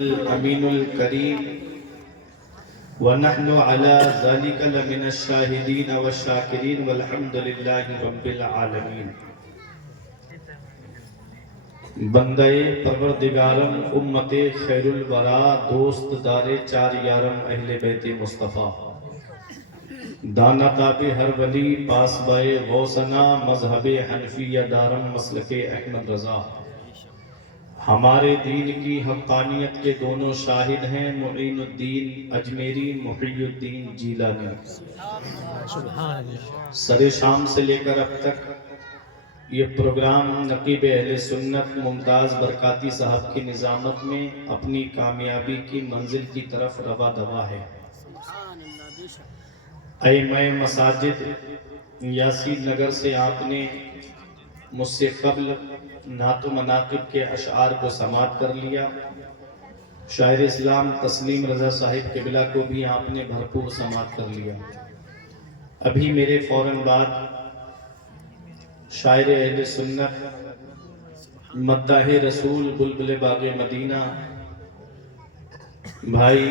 الأمين الكريم ونحن على ذلك لمن الشاهدين والشاكرين والحمد لله رب العالمين. بندے پروردگارم امت خیر الورا دوست دار چار یارم اہل بیت مصطفیٰ دانا تاب ہر ولی پاس بائے غوثنا مذہب حنفیہ دارم مسلک احمد رضا. ہمارے دین کی حقانیت کے دونوں شاہد ہیں معین الدین اجمیری محی الدین جیلانی. سر شام سے لے کر اب تک یہ پروگرام نقیب اہل سنت ممتاز برکاتی صاحب کی نظامت میں اپنی کامیابی کی منزل کی طرف رواں دوا ہے. ائمہ مساجد یاسین نگر سے آپ نے مجھ سے قبل نعت و مناقب کے اشعار کو سماعت کر لیا. شاعر اسلام تسلیم رضا صاحب قبلہ کو بھی آپ نے بھرپور سماعت کر لیا. ابھی میرے فوراً بعد شاعر اہل سنت مداح رسول بلبل باغ مدینہ بھائی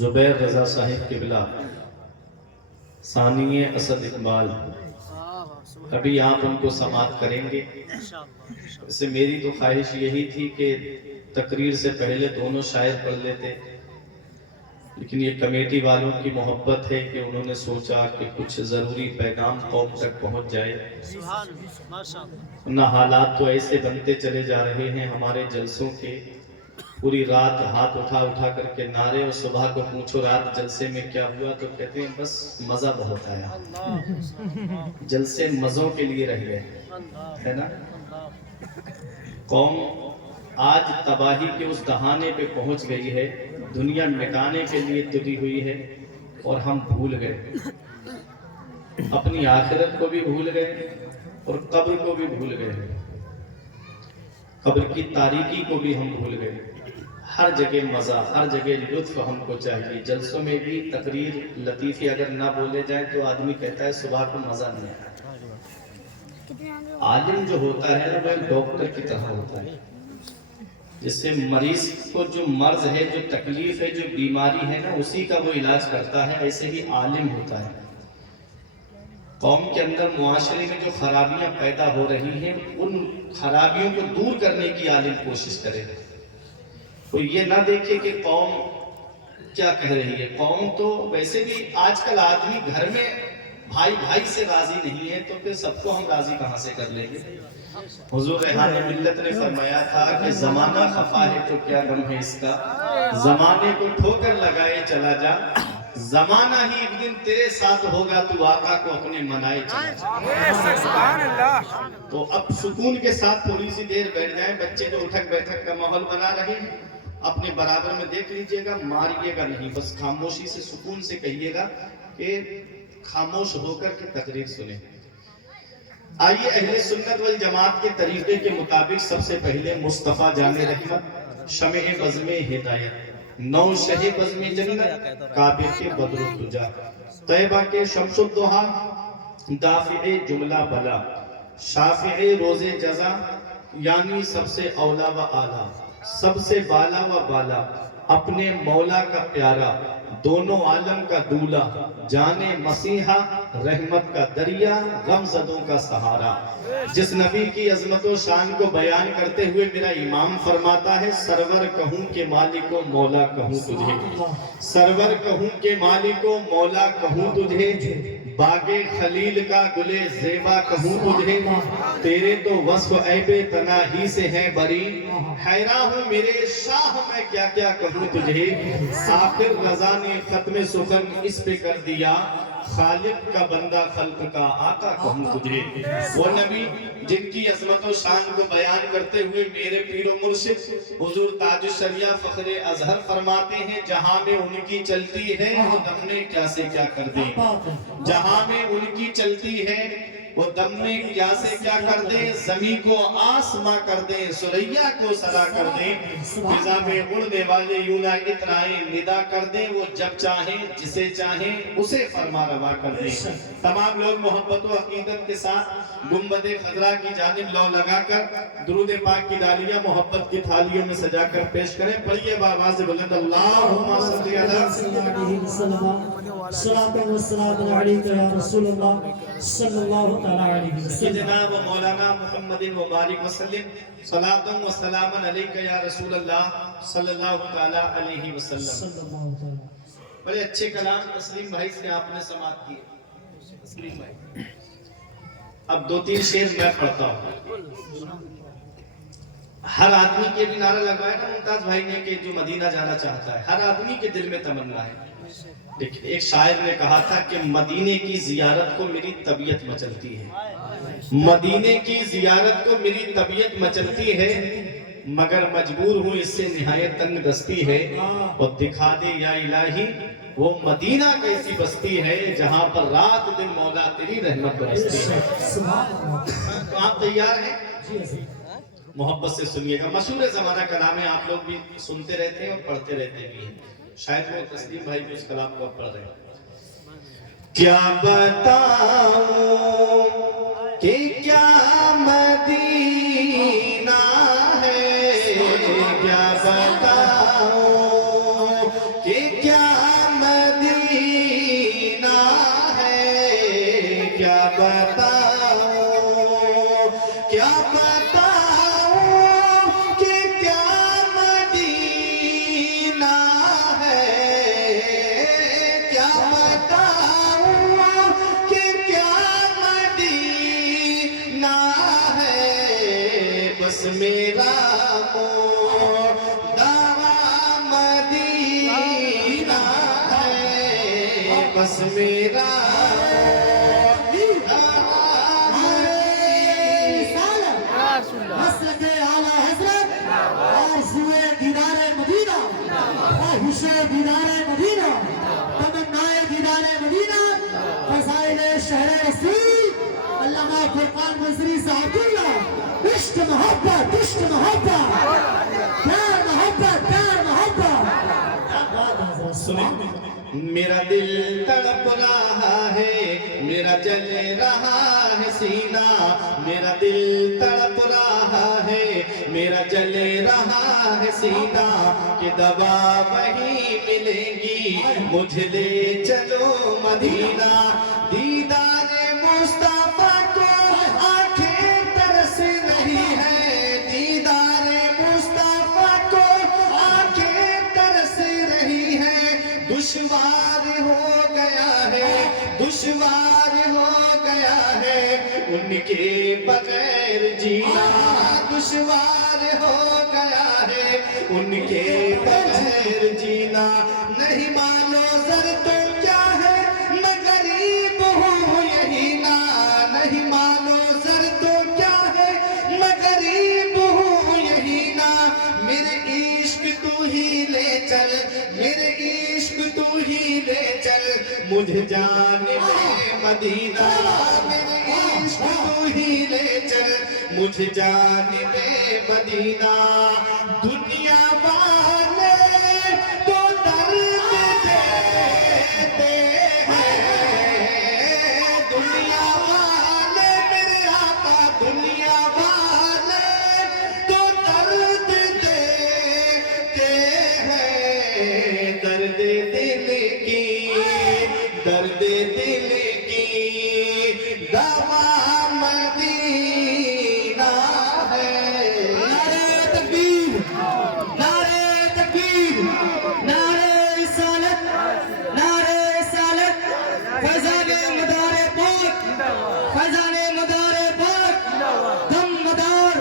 زبیر رضا صاحب قبلہ ثانی اسد اقبال ابھی آپ ان کو سماعت کریں گے. اسے میری تو خواہش یہی تھی کہ تقریر سے پہلے دونوں شاعر پڑھ لیتے، لیکن یہ کمیٹی والوں کی محبت ہے کہ انہوں نے سوچا کہ کچھ ضروری پیغام قوم تک پہنچ جائے. نہ حالات تو ایسے بنتے چلے جا رہے ہیں ہمارے جلسوں کے، پوری رات ہاتھ اٹھا اٹھا کر کے نعرے، اور صبح کو پوچھو رات جلسے میں کیا ہوا تو کہتے ہیں بس مزہ بہت آیا. جلسے مزوں کے لیے رہ گئے ہے نا. قوم آج تباہی کے اس دہانے پہ پہنچ گئی ہے، دنیا مٹانے کے لیے تلی ہوئی ہے، اور ہم بھول گئے اپنی آخرت کو بھی بھول گئے اور قبر کو بھی بھول گئے، قبر کی تاریکی کو بھی ہم بھول گئے. ہر جگہ مزہ، ہر جگہ لطف ہم کو چاہیے. جلسوں میں بھی تقریر لطیفی اگر نہ بولے جائیں تو آدمی کہتا ہے صبح کو مزہ نہیں آیا. عالم جو ہوتا ہے وہ ایک ڈاکٹر کی طرح ہوتا ہے، جس سے مریض کو جو مرض ہے، جو تکلیف ہے، جو بیماری ہے نا، اسی کا وہ علاج کرتا ہے. ایسے ہی عالم ہوتا ہے. قوم کے اندر معاشرے میں جو خرابیاں پیدا ہو رہی ہیں، ان خرابیوں کو دور کرنے کی عالم کوشش کرے. تو یہ نہ دیکھے کہ قوم کیا کہہ رہی ہے. قوم تو ویسے بھی آج کل آدمی گھر میں بھائی بھائی سے راضی نہیں ہے، تو پھر سب کو ہم راضی کہاں سے کر لیں گے. حضور ریحان ملت نے فرمایا تھا کہ زمانہ خفا ہے تو کیا غم ہے اس کا، زمانے کو ٹھوکر لگائے چلا جا، زمانہ ہی ایک دن تیرے ساتھ ہوگا، تو آقا کو اپنے منائے چلا جا. تو اب سکون کے ساتھ تھوڑی سی دیر بیٹھ جائیں. بچے جو اٹھک بیٹھک کا ماحول بنا رہے ہیں، اپنے برابر میں دیکھ لیجئے گا، ماریے گا نہیں، بس خاموشی سے سکون سے کہیے گا کہ خاموش ہو کر کے تقریر سنیں. آئیے اہل سنت والجماعت کے طریقے کے مطابق سب سے پہلے مصطفیٰ جان رحمت، شمع بزم ہدایت، نو شہ بزم جنت، کعبے کے بدر الدجا، طیبہ کے شمس الضحیٰ، دافع جملہ بلا، شافع روز جزا، یعنی سب سے اولا و اعلیٰ، سب سے بالا و بالا، اپنے مولا کا پیارا، دونوں عالم کا دولا، جان مسیحا، رحمت کا دریا، غم زدوں کا سہارا. جس نبی کی عظمت و شان کو بیان کرتے ہوئے میرا امام فرماتا ہے، سرور کہوں کہ مالک و مولا کہوں تجھے، سرور کہوں کہ مالک و مولا کہوں تجھے، باغ خلیل کا گلے زیبا کہوں تجھے، تیرے تو وصف عیب تناہی سے ہے بری، حیران ہوں میرے شاہ میں کیا کیا کہوں تجھے. آخر رضا نے ختم سخن اس پہ کر دیا، خالق کا بندہ خلق کا آقا کہوں تجھے. وہ نبی جن کی عظمت و شان کو بیان کرتے ہوئے میرے پیر و مرشد حضور تاج الشریعہ فخر ازہر فرماتے ہیں، جہاں میں ان کی چلتی ہے وہ دم نے کیا سے کیا کر دے. جہاں میں ان کی چلتی ہے وہ دم نے کیا سے کیا کر دے، زمین کو آسماں کر دے، سریا کو سرا کر دے، فضا میں اڑنے والے یوں نہ اترائیں، ندا کر دے وہ جب چاہیں جسے چاہیں اسے فرما روا کر دے. تمام لوگ محبت و عقیدت کے ساتھ गुंबद खजरा की जानिब लौ लगाकर दुरूद पाक की डालियां मोहब्बत की थालियों में सजा कर पेश करें। पढ़िए बावाज़ बुलंद अल्लाहुम्मा सल्ली अला सल्लल्लाहु अलैहि या रसूलल्लाह सल्लल्लाहु तआला अलैहि वसल्लम। सैयदना व मौलाना मुहम्मदिन मुबारक वसल्लम सलातन व सलामन अलैका या रसूलल्लाह सल्लल्लाहु तआला अलैहि वसल्लम। सल्लल्लाहु तआला। बड़े अच्छे कलाम तस्लीम भाई से आपने समाअत किए। तस्लीम भाई अब 2-3 शेर मैं पढ़ता हूँ। हर आदमी के भी नारा लगवाया ना मुमताज भाई ने कि जो मदीना जाना चाहता है, हर आदमी के दिल में तमन्ना है। देखिए एक शायर ने कहा था कि मदीने की जियारत को मेरी तबीयत मचलती है, मदीने की जियारत को मेरी तबीयत मचलती है, मगर मजबूर हूँ इससे निहायत तंग दस्ती है। और दिखा दे या इलाही वो मदीना कैसी बस्ती है जहाँ पर रात दिन मौला तेरी रहमत बरसती है। तो आप तैयार हैं? मोहब्बत से सुनिएगा। मशहूर ज़माना कलाम है, आप लोग भी सुनते रहते हैं और पढ़ते रहते भी हैं। शायद वो तस्लीम भाई भी उस कलाम को पढ़ रहे हैं। क्या बताऊं कि क्या मदीना है, क्या बताऊं कि क्या मदीना है, क्या बताऊं, क्या बताऊं कि क्या मदीना है, क्या बताऊं कि क्या मदीना है। बस मेरा दावा मदीना है, बस मेरा दीदारे मदीना, तमन्नाए दीदारे मदीना, फज़ाइले शहरे रसूल, अल्लामा फुरकान मंसरी साहबुल्लाह। इश्क मोहब्बत, इश्क मोहब्बत, प्यार मोहब्बत, प्यार मोहब्बत। सुने, मेरा दिल तड़प रहा है, मेरा जल रहा है सीना, मेरा दिल तड़प रहा है, मेरा जल रहा है सीना, कि दवा वही मिलेगी मुझे ले चलो मदीना। दीदारे मुस्तफा को आंखें तरस रही है, दीदारे मुस्तफा को आंखें तरस रही है। दुश्वार हो गया है, दुश्वार हो गया है उनके बगैर जीना, दुश्वार हो गया है उनके बगैर जीना। नहीं मानो जर तो क्या है मैं गरीब हूँ यही ना, नहीं मानो जर तो क्या है मैं गरीब हूँ यही ना। मेरे इश्क तू ही ले चल, मेरे इश्क तू ही ले चल मुझे जाने मदीना, मेरे इश्क तू ही ले चल मुझे जाने मदीना। दुनिया वाले तो दर्द देते हैं, दुनिया वाले मेरे आका, दुनिया वाले तो दर्द देते हैं। दर्द दिल की, दर्द दिल की दवा मदीना है। नारे तकबीर, नारे तकबीर, नारे रिसालत, नारे रिसालत। फैज़ाने मदारे पाक, फैज़ाने मदारे पाक, दमदार,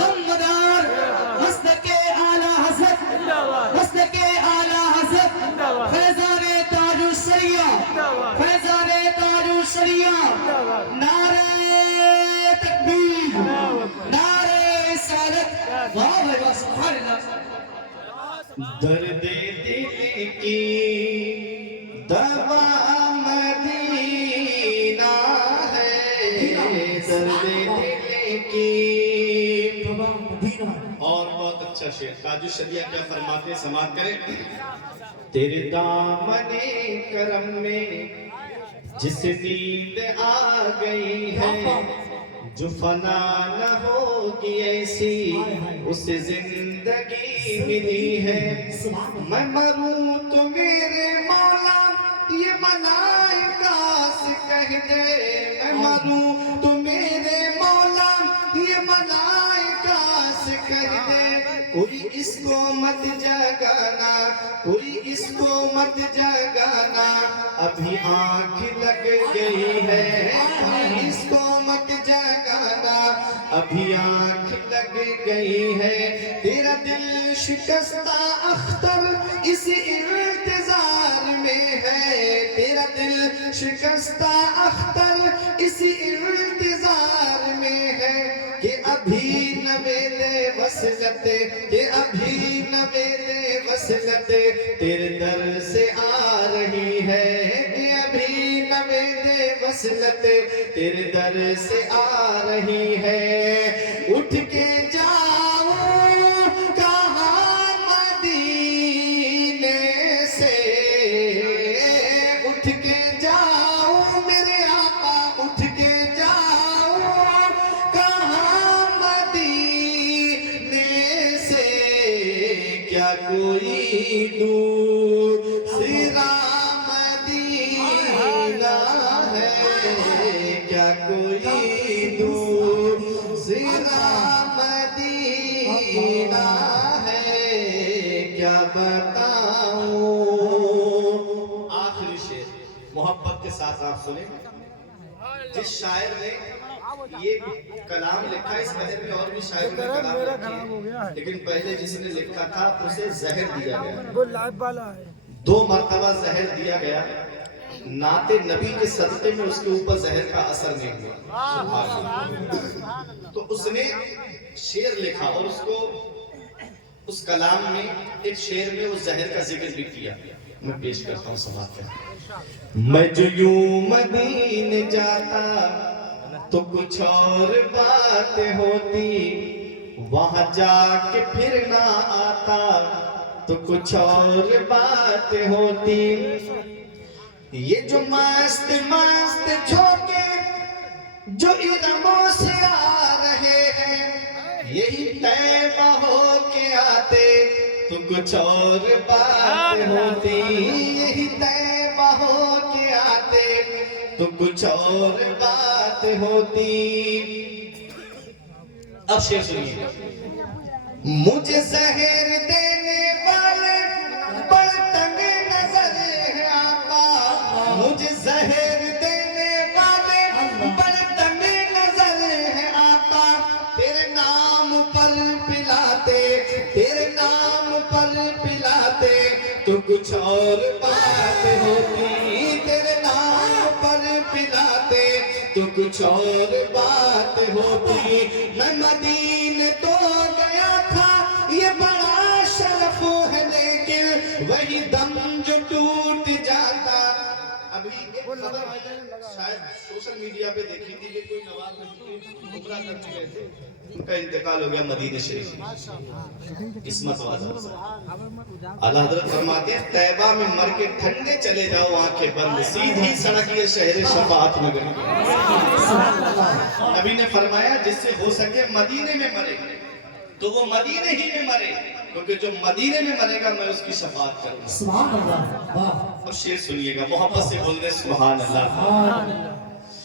दमदार, मस्तके आला हज़रत, मस्तके आला हज़रत। फैज़ाने ताजुल शरिया, फैज़ाने ताजुल शरिया। नारे तकबीर, नारे रिसालत। वाह भाई वाह, सुभान अल्लाह। दर्द दिल की दवा मदीना है, दर्द दिल की। और बहुत अच्छा शेर काजू शरिया क्या फरमाते हैं, समात करें। तेरे दामने करम में जिस नींद आ गई है, جو فنا نہ ہوگی ایسی اسے زندگی ملی ہے. میں مروں تو میرے مولا یہ ملائکہ سے کہہ دے. میں مروں تو میرے مولا یہ ملائکہ سے کہہ دے. کوئی اس کو مت جگانا, کوئی اس کو مت جگانا, ابھی آنکھ لگ گئی ہے. کوئی اس کو مت جگانا, ابھی آنکھ لگ گئی ہے. تیرا دل شکستہ اختر اس انتظار میں ہے. تیرا دل شکستہ اختر اس انتظار میں ہے کہ ابھی نویدے وصلت, کہ ابھی نویدے وصلت تیرے در سے آ رہی ہے. کہ ابھی نویدے وصلت تیرے در سے آ رہی ہے. اٹھ کے جاؤ کہاں مدینے سے, اٹھ کے جاؤ میرے آقا, اٹھ کے جاؤ کہاں مدینے سے. کیا کوئی دوسرا مدینہ ہے, کیا کوئی دوسرا مدینہ ہے, کیا بتاؤں. آخری شعر محبت کے ساتھ آپ سنیں. جس شاعر نے یہ کلام لکھا, اس بحر میں اور بھی شاعروں نے کلام لکھے ہیں, لیکن پہلے جس نے لکھا تھا اسے زہر دیا گیا. 2 مرتبہ زہر دیا گیا. نعت نبی کے صدقے میں اس کے اوپر زہر کا اثر نہیں ہوا. تو اس نے شعر لکھا اور اس کو اس کلام میں ایک شعر میں اس زہر کا ذکر بھی کیا. میں پیش کرتا ہوں سماعت کریں. میں جو یوں مدینے جاتا تو کچھ اور بات ہوتی, وہاں جا کے پھر نہ آتا تو کچھ اور بات ہوتی. یہ جو مست مست جھونکے جو ارموں سے آ رہے ہیں, یہی طیبہ ہو کے آتے تو کچھ اور بات ہوتی. یہی طیبہ ہو کے آتے تو کچھ اور بات ہوتی. اب شعر سنیے. مجھے زہر دینے والے بڑے تنگ نظر ہے آقا, مجھے زہر دینے والے بڑے تنگ نظر ہے آقا. تیرے نام پر پلاتے, تیرے نام پر پلاتے تو کچھ اور بات ہوتی. تیرے نام پر پلاتے تو کچھ اور بات ہوتی. میں مدینے تو گیا تھا یہ بڑا شرف ہے, لیکن وہی دم جو ٹوٹ جاتا. ابھی ایک خبر شاید سوشل میڈیا پہ دیکھی تھی کہ کوئی نواز مشرف عمرہ کر چکے تھے, ان کا انتقال ہو گیا مدینہ شریف. قسمت والا. اللہ حضرت فرماتے ہیں طیبہ میں مر کے ٹھنڈے چلے جاؤ آنکھیں بند, سیدھی سڑک یہ شہر شفاعت نگر. نبی نے فرمایا جس سے ہو سکے مدینے میں مرے تو وہ مدینے ہی میں مرے, کیونکہ جو مدینے میں مرے گا میں اس کی شفاعت کروں گا. سبحان اللہ. اور شعر سنیے گا, محبت سے بول دیں سبحان اللہ.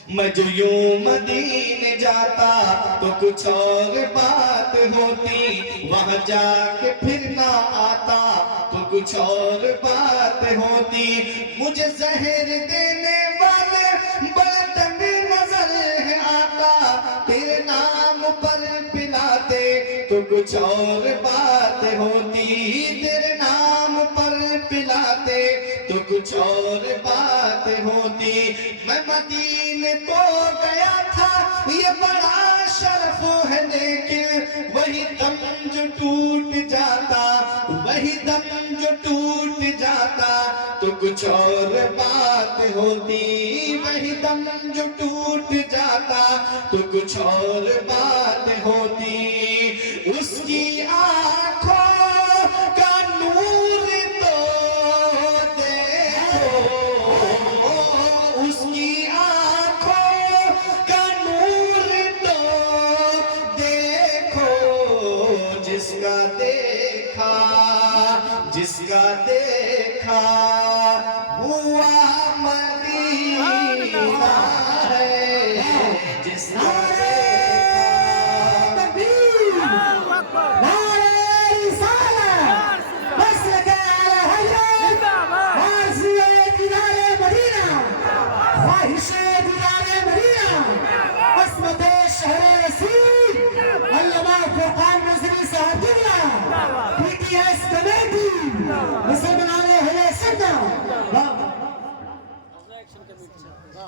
میں جو یوں مدینے جاتا تو کچھ اور بات ہوتی, وہاں جا کے پھر نہ آتا تو کچھ اور بات ہوتی. مجھے زہر دینے والے بڑے تنگ نظر ہے آقا, تیرے نام پر پلاتے تو کچھ اور بات ہوتی. تیرے نام پر پلاتے تو کچھ اور بات ہوتی. میں مدینے تو گیا تھا یہ بڑا شرف ہے, لیکن وہی دم جو ٹوٹ جاتا, وہی دم جو ٹوٹ جاتا تو کچھ اور بات ہوتی. وہی دم جو ٹوٹ جاتا تو کچھ اور بات ہوتی. اس کی آنکھوں کا نور تو دیکھو, اس کی آنکھوں کا نور تو جس کا دیکھا ہوا مدینہ ہے، جس کا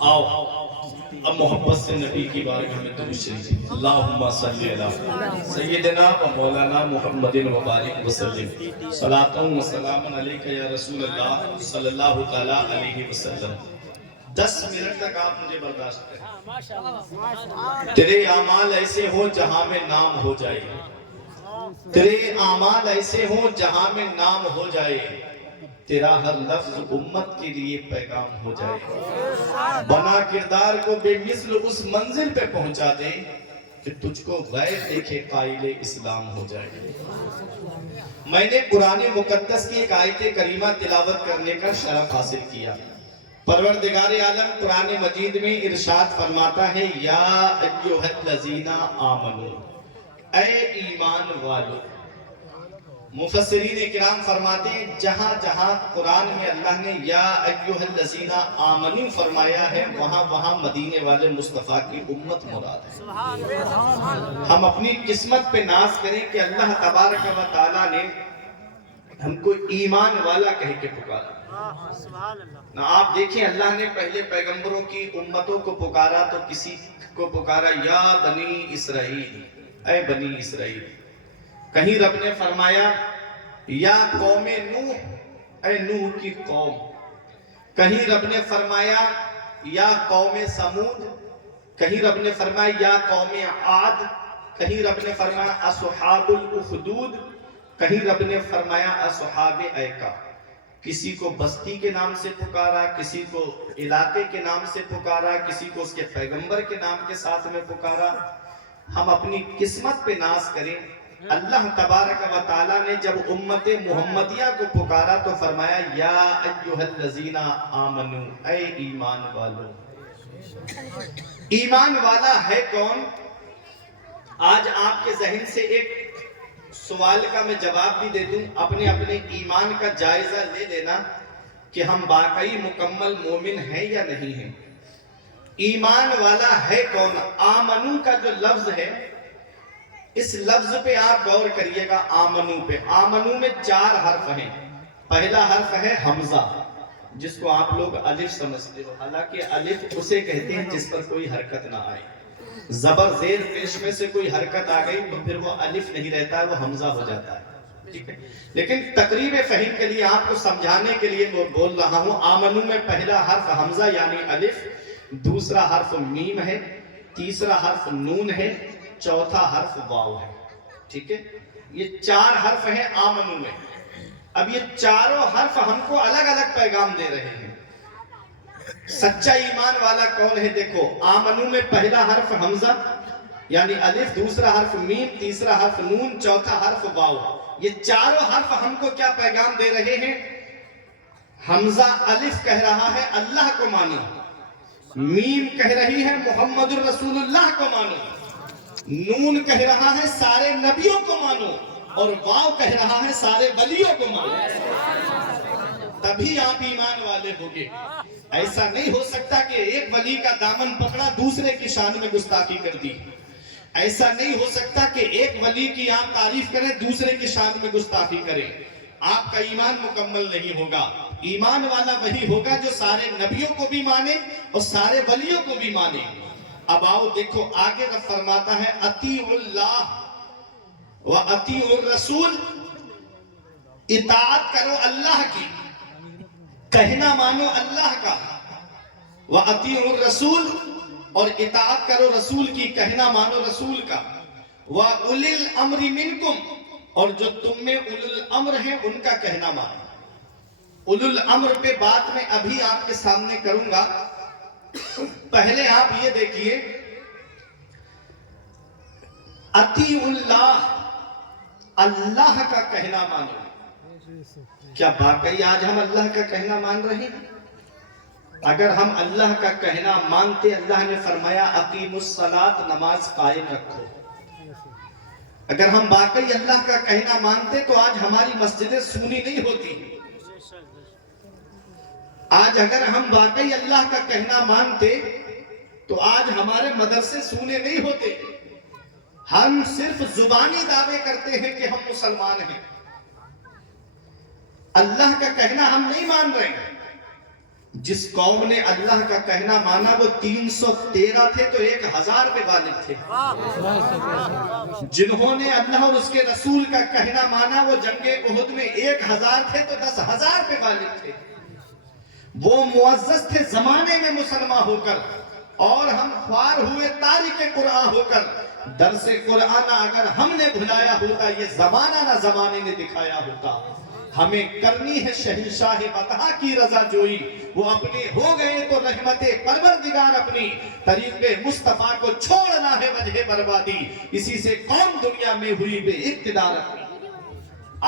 آؤ اب محبت سے نبی کی بارگاہ میں درود شریف اللہم صلی علی سیدنا و مولانا محمد و بارک وسلم صلاۃ و سلام علیکہ یا رسول اللہ صلی اللہ تعالیٰ علیہ وسلم۔ 10 منٹ تک آپ مجھے برداشت کریں۔ تیرے اعمال ایسے ہو جہاں میں نام ہو جائے، تیرے اعمال ایسے ہو جہاں میں نام ہو جائے، تیرا ہر لفظ امت کے لیے پیغام ہو جائے، بنا کردار کو بے مثل اس منزل پہ پہنچا دے کہ تجھ کو غیر دیکھے قائل اسلام ہو جائے۔ میں نے قرآن مقدس کی ایک آیت کریمہ تلاوت کرنے کا شرف حاصل کیا۔ پروردگار عالم قرآن مجید میں ارشاد فرماتا ہے یا ایھا الذین آمنو، اے ایمان والو۔ مفسرین اکرام فرماتے ہیں جہاں جہاں قرآن میں اللہ نے یا ایھا الذین آمنو فرمایا ہے وہاں وہاں مدینے والے مصطفیٰ کی امت مراد ہے۔ ہم اپنی قسمت پہ ناز کریں کہ اللہ تبارک و تعالیٰ نے ہم کو ایمان والا کہہ کے پکارا۔ نہ آپ دیکھیں اللہ نے پہلے پیغمبروں کی امتوں کو پکارا تو کسی کو پکارا یا بنی اسرائیل، اے بنی اسرائیل۔ کہیں رب نے فرمایا یا قوم نوح، اے نوح کی قوم۔ کہیں رب نے فرمایا یا قوم سمود، کہیں رب نے فرمایا یا قوم عاد، کہیں رب نے فرمایا اصحاب الاخدود، کہیں رب نے فرمایا اصحاب ایکا۔ کسی کو بستی کے نام سے پکارا، کسی کو علاقے کے نام سے پکارا، کسی کو اس کے پیغمبر کے نام کے ساتھ میں پکارا۔ ہم اپنی قسمت پہ ناز کریں۔ اللہ تبارک و تعالیٰ نے جب امت محمدیہ کو پکارا تو فرمایا یا ایھا الذین آمنو، اے ایمان والو۔ ایمان والا ہے کون؟ آج آپ کے ذہن سے ایک سوال کا میں جواب بھی دے دوں، اپنے اپنے ایمان کا جائزہ لے لینا کہ ہم واقعی مکمل مومن ہیں یا نہیں ہیں۔ ایمان والا ہے کون؟ آمنو کا جو لفظ ہے اس لفظ پہ آپ غور کریے گا۔ آمنو پہ، آمنو میں 4 حرف ہیں۔ پہلا حرف ہے حمزہ جس کو آپ لوگ الف سمجھتے ہو، حالانکہ الف اسے کہتے ہیں جس پر کوئی حرکت نہ آئے۔ زبر زیر پیش میں سے کوئی حرکت آ گئی تو پھر وہ الف نہیں رہتا ہے، وہ حمزہ ہو جاتا ہے، ٹھیک ہے۔ لیکن تقریب فہم کے لیے آپ کو سمجھانے کے لیے میں بول رہا ہوں، آمنو میں پہلا حرف حمزہ یعنی الف، دوسرا حرف میم ہے، تیسرا حرف نون ہے، چوتھا حرف واو ہے، ٹھیک ہے۔ یہ 4 حرف ہیں آمنو میں۔ اب یہ چاروں حرف ہم کو الگ الگ پیغام دے رہے ہیں۔ سچا ایمان والا کون ہے؟ دیکھو، آمنو میں پہلا حرف حمزہ یعنی الف، دوسرا حرف میم، تیسرا حرف نون، چوتھا حرف واو۔ یہ چاروں حرف ہم کو کیا پیغام دے رہے ہیں؟ حمزہ الف کہہ رہا ہے اللہ کو مانو، میم کہہ رہی ہے محمد الرسول اللہ کو مانو، نون کہہ رہا ہے سارے نبیوں کو مانو، اور واو کہہ رہا ہے سارے ولیوں کو مانو۔ تبھی آپ ایمان والے ہوگے۔ ایسا نہیں ہو سکتا کہ ایک ولی کا دامن پکڑا دوسرے کی شان میں گستاخی کر دی۔ ایسا نہیں ہو سکتا کہ ایک ولی کی آپ تعریف کریں دوسرے کی شان میں گستاخی کریں۔ آپ کا ایمان مکمل نہیں ہوگا۔ ایمان والا وہی ہوگا جو سارے نبیوں کو بھی مانے اور سارے ولیوں کو بھی مانے۔ اب آؤ دیکھو آگے رب فرماتا ہے اطیعوا اللہ و اطیعوا الرسول، اطاعت کرو اللہ کی، کہنا مانو اللہ کا، و اطیعوا الرسول، اور اطاعت کرو رسول کی، کہنا مانو رسول کا، و اولی الامر منکم، اور جو تم میں اولی الامر ہیں ان کا کہنا مانو۔ اولی الامر پہ بات میں ابھی آپ کے سامنے کروں گا، پہلے آپ یہ دیکھیے اطیعوا اللہ، اللہ کا کہنا مانو۔ क्या वाकई आज हम अल्लाह का कहना मान रहे हैं? अगर हम अल्लाह का कहना मानते, अल्लाह ने फरमाया अकीमुस्सलात, नमाज कायम रखो। अगर हम वाकई अल्लाह का कहना मानते तो आज हमारी मस्जिदें सूनी नहीं होती। आज अगर हम वाकई अल्लाह का कहना मानते तो आज हमारे मदरसे सूने नहीं होते। हम सिर्फ जुबानी दावे करते हैं कि हम मुसलमान हैं, अल्लाह का कहना हम नहीं मान रहे हैं। जिस कौम ने अल्लाह का कहना माना वो 313 थे तो 1000 पे गालिब थे। जिन्होंने अल्लाह और उसके रसूल का कहना माना वो जंगे उहुद में 1000 थे तो 10,000 पे गालिब थे। वो मुअज़्ज़ज़ थे जमाने में मुसलमान होकर, और हम ख्वार हुए तारिके कुरान होकर। दरसे कुरान अगर हमने भुलाया होता, ये जमाना ना जमाने ने दिखाया होता। हमें करनी है शहंशाह बता की रजा जोई, वो अपने हो गए तो रहमते परवरदिगार अपनी। तरीके मुस्तफा को छोड़ना है वजह बर्बादी, इसी से कौम दुनिया में हुई बेइक्तिदार अपनी।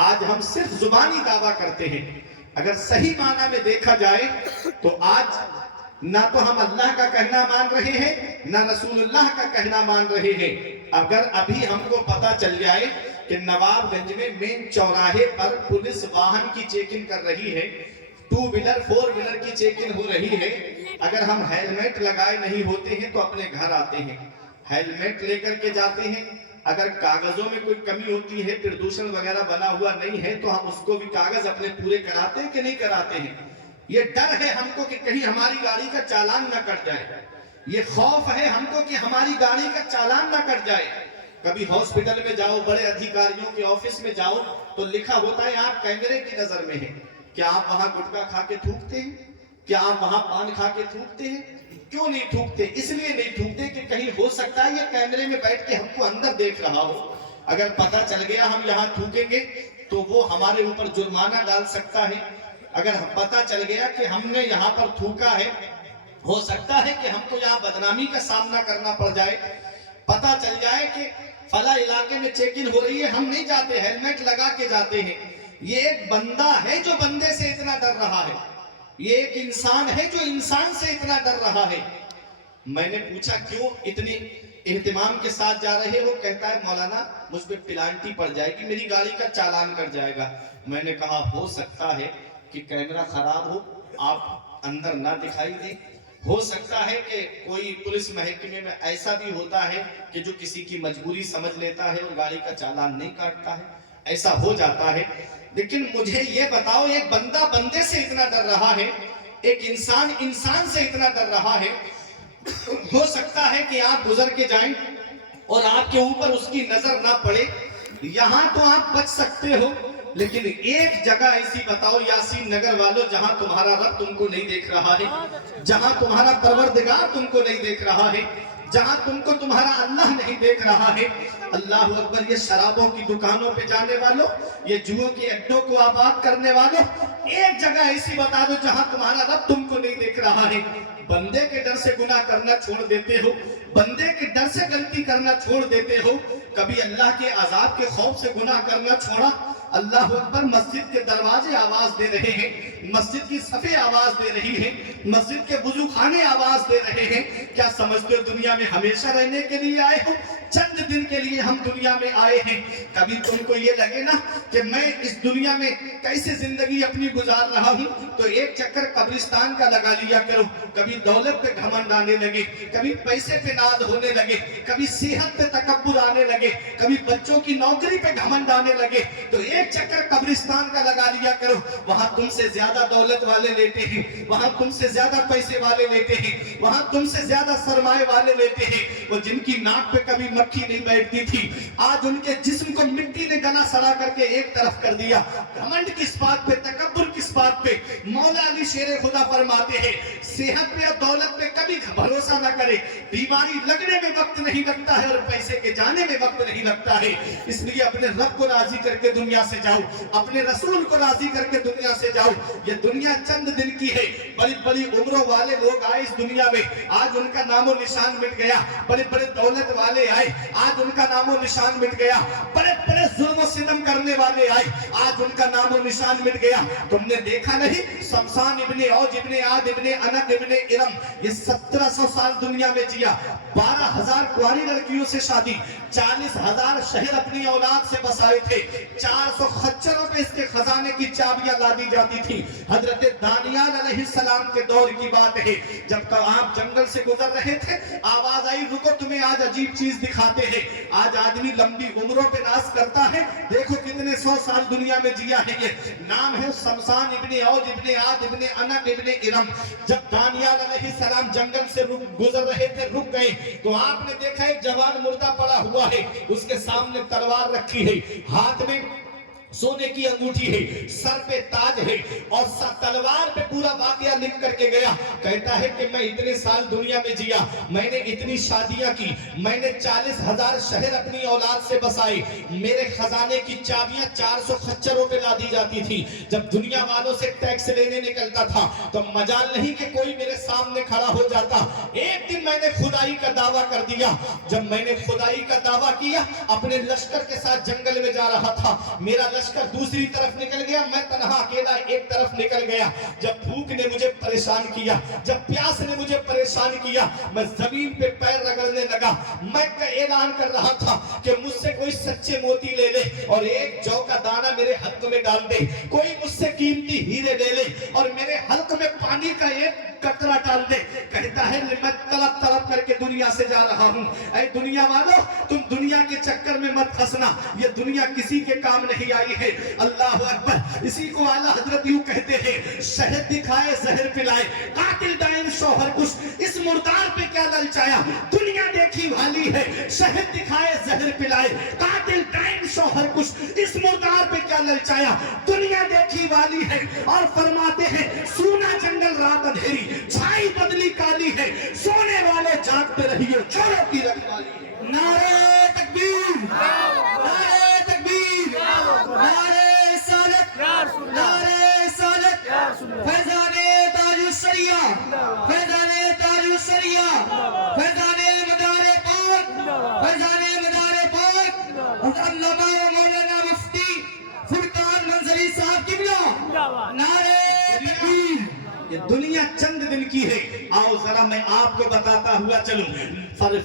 आज हम सिर्फ जुबानी दावा करते हैं। अगर सही माना में देखा जाए तो आज ना तो हम अल्लाह का कहना मान रहे हैं, ना रसूलुल्लाह का कहना मान रहे हैं। अगर अभी हमको पता चल जाए कि नवाबगंज में मेन चौराहे पर पुलिस वाहन की चेकिंग कर रही है, 2 व्हीलर 4 व्हीलर की चेकिंग हो रही है, अगर हम हेलमेट लगाए नहीं होते हैं तो अपने घर आते हैं, हेलमेट लेकर के जाते हैं। अगर कागजों में कोई कमी होती है, प्रदूषण वगैरह बना हुआ नहीं है, तो हम उसको भी कागज अपने पूरे कराते हैं कि नहीं कराते हैं। ये डर है हमको कि कहीं हमारी गाड़ी का चालान ना कट जाए, ये खौफ है हमको कि हमारी गाड़ी का चालान ना कट जाए। कभी हॉस्पिटल में जाओ, बड़े अधिकारियों के ऑफिस में जाओ तो लिखा होता है आप कैमरे की नजर में हैं। क्या आप वहां गुटखा खा के थूकते हैं? क्या आप वहां पान खा के थूकते हैं? क्यों नहीं थूकते? इसलिए नहीं थूकते कि कहीं हो सकता है ये कैमरे में बैठ के हमको अंदर देख रहा हो। अगर पता चल गया हम यहाँ थूकेंगे तो वो हमारे ऊपर जुर्माना डाल सकता है। अगर पता चल गया कि हमने यहाँ पर थूका है, हो सकता है कि हमको यहाँ बदनामी का सामना करना पड़ जाए। पता चल जाए कि फला इलाके में चेकिंग हो रही है, हम नहीं जाते, हेलमेट लगा के जाते हैं। ये एक बंदा है जो बंदे से इतना डर रहा है, ये एक इंसान है जो इंसान से इतना डर रहा है। मैंने पूछा क्यों इतनी एहतिमाम के साथ जा रहे हो? कहता है मौलाना मुझ पे पेनाल्टी पड़ जाएगी, मेरी गाड़ी का चालान कट जाएगा। मैंने कहा हो सकता है कि कैमरा खराब हो, आप अंदर ना दिखाई दे। हो सकता है कि कोई पुलिस महकमे में ऐसा भी होता है कि जो किसी की मजबूरी समझ लेता है और गाड़ी का चालान नहीं काटता है, ऐसा हो जाता है। लेकिन मुझे ये बताओ, एक बंदा बंदे से इतना डर रहा है, एक इंसान इंसान से इतना डर रहा है। हो सकता है कि आप गुजर के जाएं और आपके ऊपर उसकी नजर ना पड़े, यहां तो आप बच सकते हो। लेकिन एक जगह ऐसी बताओ यासीन नगर वालों, जहां तुम्हारा रब तुमको नहीं देख रहा है, जहां तुम्हारा परवरदिगार तुमको नहीं देख रहा है, जहां तुमको तुम्हारा अल्लाह नहीं देख रहा है। अल्लाह अकबर। ये शराबों की दुकानों पे जाने वालों, ये जुओं के अड्डों को आबाद करने वालों, एक जगह ऐसी बता दो जहां तुम्हारा रब तुमको नहीं देख रहा है। बंदे के डर से गुनाह करना छोड़ देते हो, बंदे के डर से गलती करना छोड़ देते हो, कभी अल्लाह के अजाब के खौफ से गुनाह करना छोड़ा। अल्लाह अकबर। मस्जिद के दरवाजे आवाज दे रहे हैं, मस्जिद की सफे आवाज दे रही है, मस्जिद के वुजू खाने आवाज दे रहे हैं। क्या समझते हो दुनिया में हमेशा रहने के लिए आए हो? चंद दिन के लिए हम दुनिया में आए हैं। कभी तुमको ये लगे ना कि मैं इस दुनिया में कैसे जिंदगी अपनी गुजार रहा हूँ, तो एक चक्कर कब्रिस्तान का लगा लिया करो। कभी दौलत पे घमंड आने लगे, कभी पैसे पे नाज होने लगे, कभी सेहत पे तकब्बुर आने लगे, कभी बच्चों की नौकरी पे घमंड आने लगे, तो एक चक्कर कब्रिस्तान का लगा लिया करो। वहां तुमसे ज्यादा दौलत वाले लेते हैं, वहां तुमसे ज्यादा पैसे वाले लेते हैं, वहां तुमसे ज्यादा सरमाए वाले लेते हैं। वो जिनकी नाक पे कभी मक्खी नहीं बैठती थी, आज उनके जिस्म को मिट्टी ने गला सड़ा करके एक तरफ कर दिया। घमंड किस बात पे, तकब्बुर किस बात पे मौला अली शेर खुदा फरमाते हैं, सेहत पे और दौलत पे कभी भरोसा ना करे, बीमारी लगने में वक्त नहीं लगता है और पैसे के जाने में वक्त नहीं लगता है। इसलिए अपने रब को राजी करके दुनिया से जाओ, अपने रसूल को राजी करके दुनिया से जाओ। ये दुनिया चंद दिन की है। बड़ी बड़ी उम्रों वाले लोग आए इस दुनिया में, आज उनका नामो निशान मिट गया। बड़े बड़े दौलत वाले आए, आज उनका नामो निशान मिट गया। बड़े बड़े जुल्म सितम करने वाले आए, आज उनका नामो निशान मिट गया। तुमने देखा नहीं, शमशान इब्ने औज इब्ने आद इब्ने अनक इब्ने इरम, ये 1700 साल दुनिया में जिया, 12,000 कुंवारी लड़कियों से शादी, 40,000 शहर अपनी औलाद से बसाए थे, 400 खच्चरों पे इसके खजाने की चाबियां ला दी जाती थी। हजरत दानियाल अलैहिस्सलाम के दौर की बात है, जब तक आप जंगल से गुजर रहे थे, आवाज आई, रुको तुम्हें आज अजीब चीज दिखाते हैं। आज आदमी लंबी उम्रों पे नाज करता है, देखो कितने 100 साल दुनिया में जिया है। ये नाम है शमशान इब्ने औज इब्ने आद इब्ने अनक इब्ने इरम। जब दानियाल अलैहिस्सलाम जंगल से गुजर रहे थे, रुक गए, तो आपने देखा एक जवान मुर्दा पड़ा हुआ है, उसके सामने तलवार रखी है, हाथ में सोने की अंगूठी है, सर पे ताज है और तलवार पे पूरा वाकया लिख करके गया। कहता है कि मैं इतने साल दुनिया में जिया, मैंने इतनी शादियां की, मैंने 40,000 शहर अपनी औलाद से बसाए, मेरे खजाने की चाबियां 400 खच्चरों पे ला दी जाती थी। जब दुनिया वालों से टैक्स लेने निकलता था तो मजाल नहीं कि कोई मेरे सामने खड़ा हो जाता। एक दिन मैंने खुदाई का दावा कर दिया। जब मैंने खुदाई का दावा किया, अपने लश्कर के साथ जंगल में जा रहा था, मेरा लश्कर दूसरी तरफ निकल गया, मैं तन्हा अकेला एक तरफ निकल गया। जब भूख ने मुझे परेशान किया, जब प्यास ने मुझे परेशान किया, मैं जमीन पे पैर रगड़ने लगा। मैं ऐलान कर रहा था कि मुझसे कोई सच्चे मोती ले ले और एक जौ का दाना मेरे हल्क में डाल दे, कोई मुझसे कीमती हीरे ले ले और मेरे हल्क में पानी का एक कतरा डाल दे। कहता है मैं तड़प तड़प करके दुनिया से जा रहा हूँ। ऐ दुनिया वालों, तुम दुनिया के चक्कर में मत फंसना, ये दुनिया किसी के काम नहीं आई है। अल्लाह अकबर। इसी को आला हजरत यूं कहते हैं, शहद दिखाए जहर पिलाए, कातिल दाइन शौहर कुछ, इस मुर्दार पे क्या ललचाया, दुनिया देखी वाली है। शहद दिखाए जहर पिलाए, कातिल दाइन शौहर कुछ, इस मुर्दार पे क्या ललचाया, दुनिया देखी वाली है। और फरमाते हैं, सूना जंगल रात अंधेरी, छाई बदली काली है, सोने वाले जागते रहिए, चोरों की रखवाली है। नारे तकबीर, नारे तकबीर, नारे सालत, नारे सालत, फैजाने ताजुस्सरिया, फैजाने ताजुस्सरिया, फैजाने मदारे पाक, फैजाने मदारे पाक, अल्लामा मौलाना मुफ्ती फुरकान मंजरी साहब किबला, नारे तकबीर। ये दुनिया चंद दिन की है। आओ जरा मैं आपको बताता हुआ चलूं,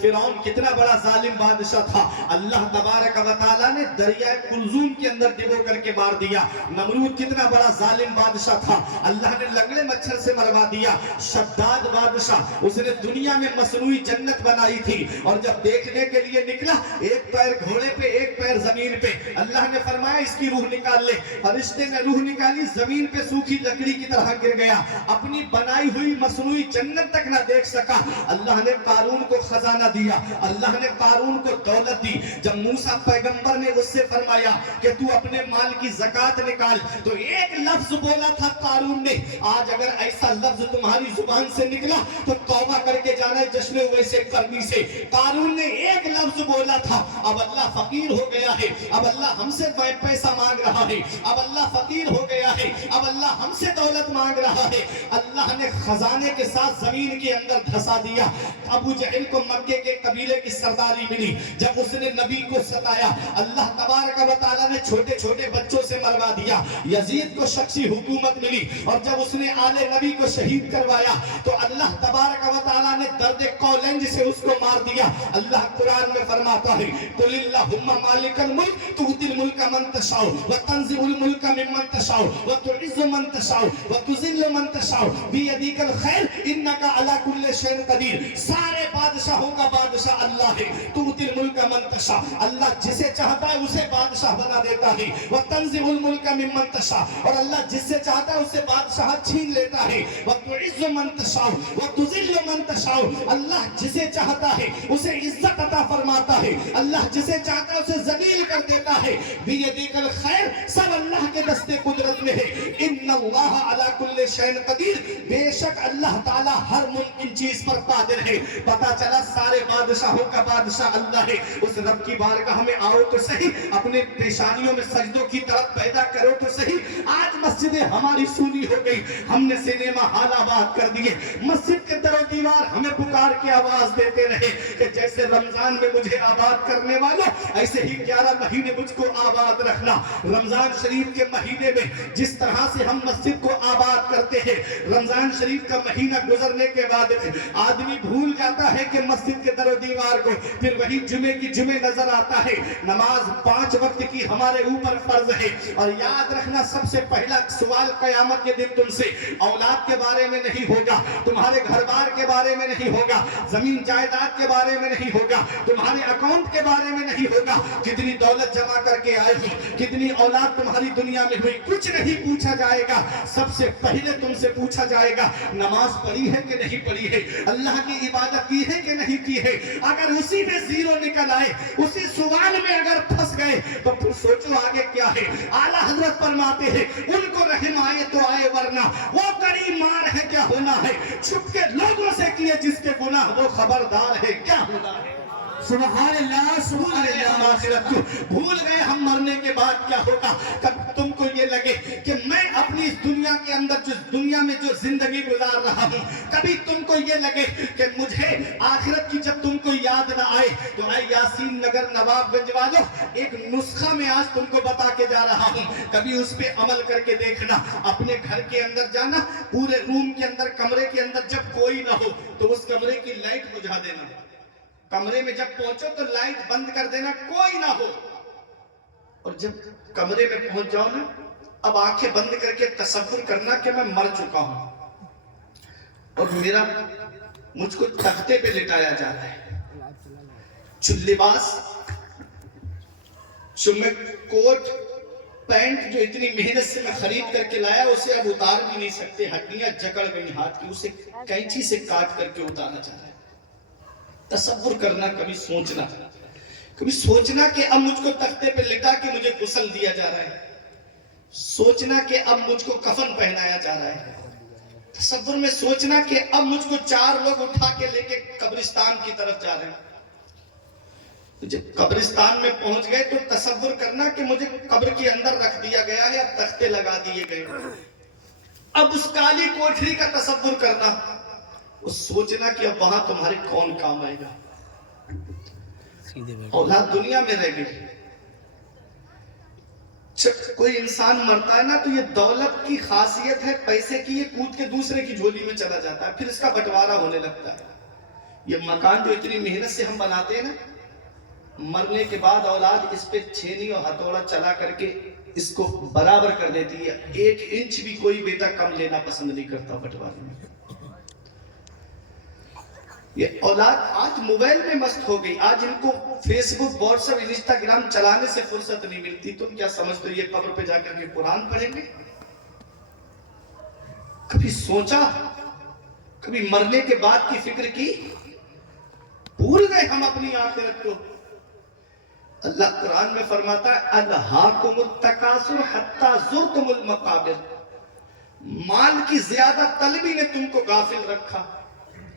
फिरौन कितना बड़ा जालिम बादशाह था। अल्लाह तबारक व तआला ने दरिया कुलजूम के अंदर डिबो करके मार दिया। नमरूद कितना बड़ा जालिम बादशाह था, अल्लाह ने लंगड़े मच्छर से मरवा दिया। शद्दाद बादशाह, उसने दुनिया में मसनूई जन्नत बनाई थी और जब देखने के लिए निकला, एक पैर घोड़े पे एक पैर जमीन पे, अल्लाह ने फरमाया इसकी रूह निकाल ले। फरिश्ते ने रूह निकाली, जमीन पे सूखी लकड़ी की तरह गिर गया, अपनी बनाई हुई मसनूई जन्नत तक ना देख सका। अल्लाह ने कारून को खजाना दिया, अल्लाह ने कारून को दौलत दी। जब मूसा पैगंबर ने उससे फरमाया कि तू अपने माल की ज़कात निकाल, तो एक लफ्ज बोला था कारून ने, आज अगर ऐसा लफ्ज तुम्हारी जुबान से निकला तो तौबा करके जाना है जश्न वैसे करनी से। कारून ने एक लफ्ज बोला था, अब अल्लाह फकीर हो गया है, अब अल्लाह हमसे पैसा मांग रहा है, अब अल्लाह फकीर हो गया है, अब अल्लाह हमसे दौलत मांग रहा है। अल्लाह ने खजाने के साथ जमीन के अंदर धसा दिया। अबू जहल को मक्के के कबीले की सरदारी मिली। जब उसने नबी को सताया, अल्लाह तबारक व तआला ने छोटे छोटे बच्चों से मरवा दिया। यजीद को शख्सी हुकूमत मिली और जब उसने आले नबी को शहीद करवाया तो अल्लाह तबारक व तआला ने दर्द कौलंज से उसको मार दिया। अल्लाह कुरान में फरमाता है, कुलिल्लाहुम्मा मालिकल मुल्क तुतिल मुल्का मन तशाउ व तंजिउल मुल्का मिम्मन तशाउ व तुइज्जु मन तशाउ व तुजिल्लु मन तशाउ बियदिकल खैर इन्नका अला कुल्ली शैइन कदीर। सारे बादशाहों का बादशाह अल्लाह है। तुतिल मुल्का मन तशा, अल्लाह जिसे चाहता है उसे बादशाह बना देता है। व तंजिउल मुल्का मिम्मन तशा, और अल्लाह जिससे चाहता है उसे बादशाह छीन लेता है। व तुइज्जु मन तशाउ व तुजिल्लु मन तशाउ, अल्लाह जिसे चाहता है उसे इज्जत अता फरमाता है, अल्लाह जिसे चाहता है उसे जलील कर देता है। बियदिकल खैर, सब अल्लाह के दस्ते कुदरत में है। इन्नल्लाह अला कुल्लि शैइन कदीर, बेशक अल्लाह ताला हर मुमकिन चीज पर कादिर है। पता चला सारे बादशाहों का बादशाह अल्लाह है। उस रब की बारगाह में आओ तो सही, अपने पेशानियों में सजदों की तरफ पैदा करो तो सही। आज मस्जिदें हमारी सूनी हो गई, हमने सिनेमा हाल आबाद कर दिए। मस्जिद के दरो दीवार हमें पुकार के आवाज देते रहे कि जैसे रमजान में मुझे आबाद करने वालों, ऐसे ही 11 महीने मुझको आबाद रखना। रमजान शरीफ के महीने में जिस तरह से हम मस्जिद को आबाद करते हैं, रमजान शरीफ का महीना गुजरने के बाद आदमी भूल जाता है कि मस्जिद के दरो दीवार को, फिर वही जुमे की जुमे नजर आता है। नमाज 5 वक्त की हमारे ऊपर फर्ज है। और याद रखना, सबसे पहला सवाल कयामत के दिन तुमसे औलाद के बारे में नहीं होगा, तुम्हारे घर बार के बारे में नहीं होगा, जमीन जायदाद के बारे में नहीं होगा, तुम्हारे अकाउंट के बारे में नहीं होगा, कितनी दौलत जमा करके आए हो, कितनी औलाद तुम्हारी दुनिया में हुई, कुछ नहीं पूछा जाएगा। सबसे पहले तुमसे पूछा जाएगा नमाज पढ़ी है कि नहीं पढ़ी है, अल्लाह की इबादत की है कि नहीं की है। अगर उसी में जीरो निकल आए, उसी सवाल में अगर फंस गए, तो फिर सोचो आगे क्या है। आला हजरत फरमाते हैं, उनको रहम आए तो आए, वरना वो करीब मार है क्या होना है। छुप के लोगों से किए जिसके गुनाह, वो खबरदार है क्या होना है। सुभान अल्लाह, सुभान अल्लाह। आखिरत को भूल गए हम, मरने के बाद क्या होगा। कब तुमको ये लगे कि मैं अपनी इस दुनिया के अंदर, जो दुनिया में जो जिंदगी गुजार रहा हूँ, कभी तुमको ये लगे कि मुझे आखिरत की जब तुमको याद ना आए, तो मैं यासीन नगर नवाबगंज वालों एक नुस्खा में आज तुमको बता के जा रहा हूँ, कभी उस पे अमल करके देखना। अपने घर के अंदर जाना, पूरे रूम के अंदर, कमरे के अंदर जब कोई ना हो तो उस कमरे की लाइट बुझा देना। कमरे में जब पहुंचो तो लाइट बंद कर देना, कोई ना हो। और जब कमरे में पहुंच जाओ ना, अब आंखें बंद करके तसव्वुर करना कि मैं मर चुका हूं और मेरा मुझको तख्ते पे लिटाया जा रहा है। जो लिबास, जो मैं कोट पैंट जो इतनी मेहनत से मैं खरीद करके लाया, उसे अब उतार भी नहीं सकते, हड्डियां जकड़ गई हाथ की, उसे कैंची से काट करके उतारना चाह रहा है। तसव्वुर करना, कभी सोचना कि अब मुझको तख्ते पे लिटा के मुझे गुस्ल दिया जा रहा है, सोचना कि अब मुझको कफन पहनाया जा रहा है, तसव्वुर में सोचना कि अब मुझको 4 लोग उठा के लेके कब्रिस्तान की तरफ जा रहे हैं। तो जब कब्रिस्तान में पहुंच गए तो तसव्वुर करना कि मुझे कब्र के अंदर रख दिया गया है, अब तख्ते लगा दिए गए। अब उस काली कोठरी का तसव्वुर करना, वो सोचना कि अब वहां तुम्हारे कौन काम आएगा। औलाद दुनिया में रह गई। जब कोई इंसान मरता है ना, तो ये दौलत की खासियत है, पैसे की, ये कूद के दूसरे की झोली में चला जाता है, फिर इसका बंटवारा होने लगता है। ये मकान जो इतनी मेहनत से हम बनाते हैं ना, मरने के बाद औलाद इस पे छेनी और हथौड़ा चला करके इसको बराबर कर देती है। 1 इंच भी कोई बेटा कम लेना पसंद नहीं करता बंटवारे में। ये औलाद आज मोबाइल में मस्त हो गई, आज इनको फेसबुक, व्हाट्सएप, इंस्टाग्राम चलाने से फुर्सत नहीं मिलती। तुम क्या समझते हो ये कब्र पे जाकर के कुरान पढ़ेंगे? कभी सोचा, कभी मरने के बाद की फिक्र की? भूल गए हम अपनी आखिरत को। अल्लाह कुरान में फरमाता है, अल्हाकुमुत तकासुर हत्ता ज़ुरतुमुल मकाबिर, माल की ज्यादा तलबी ने तुमको गाफिल रखा,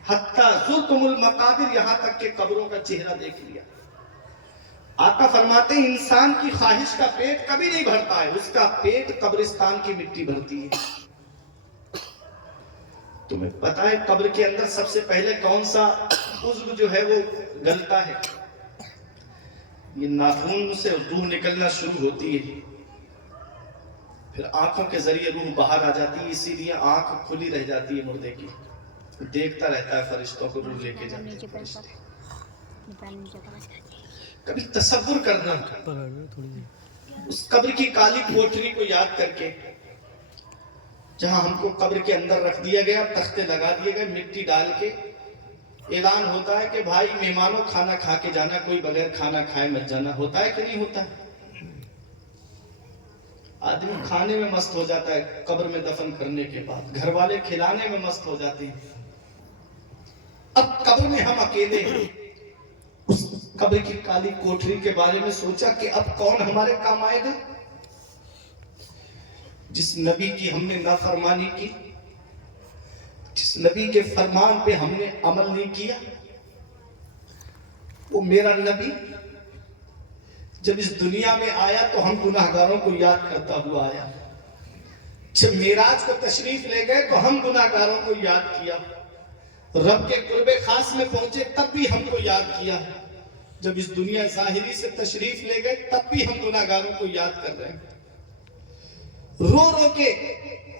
हत्ता ज़ुरतुमुल मकाबिर, यहां तक के कब्रों का चेहरा देख लिया। आका फरमाते हैं, इंसान की ख्वाहिश का पेट कभी नहीं भरता है, उसका पेट कब्रिस्तान की मिट्टी भरती है। तुम्हें पता है कब्र के अंदर सबसे पहले कौन सा उज़्व जो है वो गलता है? ये नाखून से रूह निकलना शुरू होती है, फिर आंखों के जरिए रूह बाहर आ जाती है, इसीलिए आंख खुली रह जाती है मुर्दे की, देखता रहता है फरिश्तों को रूह लेके जाते हैं फरिश्ते। कभी तसव्वुर करना उस कब्र की काली कोठरी को याद करके, जहां हमको कब्र के अंदर रख दिया गया, तख्ते लगा दिए गए, मिट्टी डाल के ऐलान होता है कि भाई मेहमानों खाना खा के जाना, कोई बगैर खाना खाए मत जाना। होता है कि नहीं होता? आदमी खाने में मस्त हो जाता है कब्र में दफन करने के बाद, घर वाले खिलाने में मस्त हो जाते हैं। अब कब्र में हम अकेले हैं। उस कब्र की काली कोठरी के बारे में सोचा कि अब कौन हमारे काम आएगा? जिस नबी की हमने नाफरमानी की, जिस नबी के फरमान पे हमने अमल नहीं किया, वो मेरा नबी जब इस दुनिया में आया तो हम गुनाहगारों को याद करता हुआ आया। जब मेराज को तशरीफ ले गए तो हम गुनाहगारों को याद किया। रब के कुर्बे खास में पहुंचे तब भी हमको याद किया। जब इस दुनिया ज़ाहिरी से तशरीफ ले गए तब भी हम गुनाहगारों को याद कर रहे हैं। रो रो के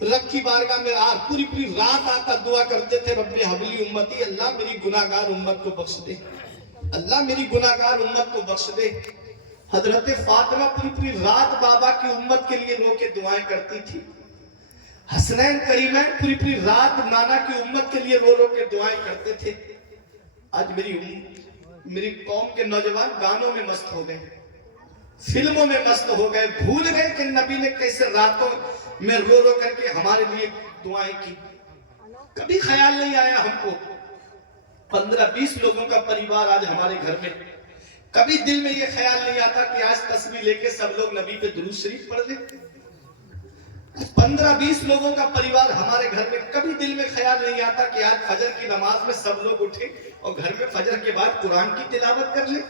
रब की बारगाह में पूरी पूरी रात आता दुआ करते थे, रब्बे हबली उम्मती, अल्लाह मेरी गुनाहगार उम्मत को बख्श दे, अल्लाह मेरी गुनाहगार उम्मत को बख्श दे। हजरत फातिमा पूरी पूरी रात बाबा की उम्मत के लिए रो के दुआएं करती थी। हसनैन करीमैन पूरी पूरी रात नाना की उम्मत के लिए रो रो के दुआएं करते थे। आज मेरी कौम के नौजवान गानों में मस्त हो गए, फिल्मों में मस्त हो गए, भूल गए कि नबी ने कैसे रातों में रो रो करके हमारे लिए दुआएं की। कभी ख्याल नहीं आया हमको 15-20 लोगों का परिवार आज हमारे घर में, कभी दिल में ये ख्याल नहीं आता कि आज तस्वीर लेके सब लोग नबी पे दुरूद शरीफ पढ़ ले। 15-20 लोगों का परिवार हमारे घर में, कभी दिल में ख्याल नहीं आता कि आज फजर की नमाज में सब लोग उठे और घर में फजर के बाद कुरान की तिलावत कर ले।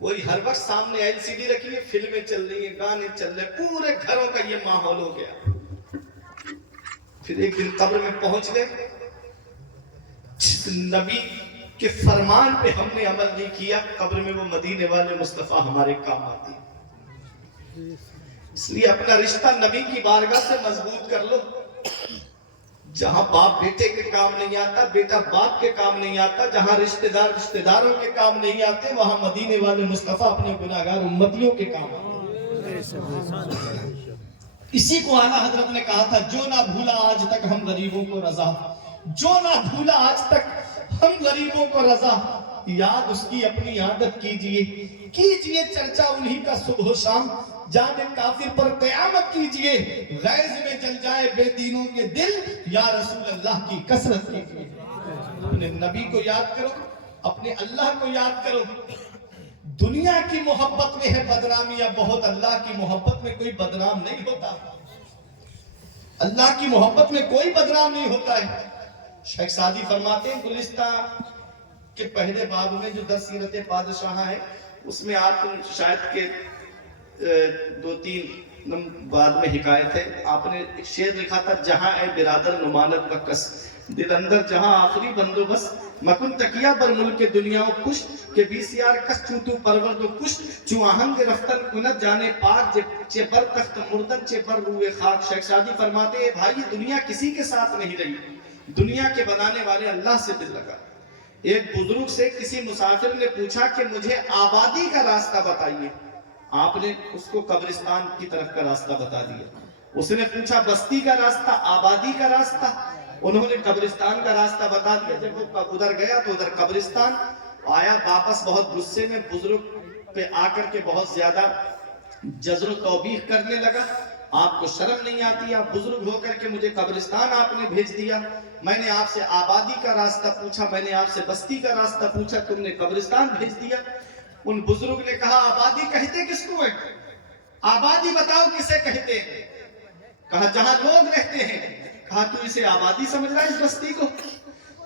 वही हर वक्त सामने एलसीडी रखी है, फिल्में चल रही है, गाने चल रहे, पूरे घरों का ये माहौल हो गया। फिर एक दिन कब्र में पहुंच गए, जिस नबी के फरमान पे हमने अमल नहीं किया, कब्र में वो मदीने वाले मुस्तफा हमारे काम आते। इसलिए अपना रिश्ता नबी की बारगाह से मजबूत कर लो। जहां बाप बेटे के काम नहीं आता, बेटा बाप के काम नहीं आता, जहां रिश्तेदार रिश्तेदारों के काम नहीं आते, वहां मदीने वाले मुस्तफा अपने गुनाहगार उम्मतियों के काम आते। इसी को आला हजरत ने कहा था, जो ना भूला आज तक हम गरीबों को रजा, जो ना भूला आज तक हम गरीबों को रजा, याद उसकी अपनी आदत कीजिए, कीजिए चर्चा उन्हीं का सुबह शाम, जाने काफिर पर क़यामत कीजिए, गैज़ में जल जाए बेदीनों के दिल, या रसूल अल्लाह की कसरत कीजिए। अपने नबी को याद करो, अपने अल्लाह को याद करो। दुनिया की मोहब्बत में है बदनामियां बहुत, अल्लाह की मोहब्बत में कोई बदनाम नहीं होता। अल्लाह की मोहब्बत में कोई बदनाम नहीं होता है। शेख सादी फरमाते हैं, गुलिस्तान के पहले बाब में जो 10 सीरत बादशाह है, उसमें आप शायद के 2-3 बाद में हिकायत है, आपने एक शेर लिखा था, जहां ए बिरादर नुमानत बकस, दिल अंदर जहां आखिरी बंदोबस्त, मकुन तकिया बर मुल्क के दुनिया कुश के 20 यार कस चूतू परवर दो कुश, चुआहंग रफ्तन कुनत जाने पाक चेपर तख्त मुर्दन चेपर रूए खाक। शेख सादी फरमाते हैं, भाई ये दुनिया किसी के साथ नहीं रही, दुनिया के बनाने वाले अल्लाह से दिल लगा। एक बुजुर्ग से किसी मुसाफिर ने पूछा कि मुझे आबादी का रास्ता बताइए, आपने उसको कब्रिस्तान की तरफ का रास्ता बता दिया। उसने पूछा बस्ती का रास्ता, आबादी का रास्ता, उन्होंने कब्रिस्तान का रास्ता बता दिया। जब वो उधर गया तो उधर कब्रिस्तान आया, वापस बहुत गुस्से में बुजुर्ग पे आकर के बहुत ज्यादा जज्र तौबीख करने लगा, आपको शर्म नहीं आती, आप बुजुर्ग होकर के मुझे कब्रिस्तान आपने भेज दिया, मैंने आपसे आबादी का रास्ता पूछा, मैंने आपसे बस्ती का रास्ता पूछा, तुमने कब्रिस्तान भेज दिया। उन बुजुर्ग ने कहा, आबादी कहते किसको है, आबादी बताओ किसे कहते हैं। कहा जहां लोग रहते हैं। कहा तू इसे आबादी समझ रहा है इस बस्ती को,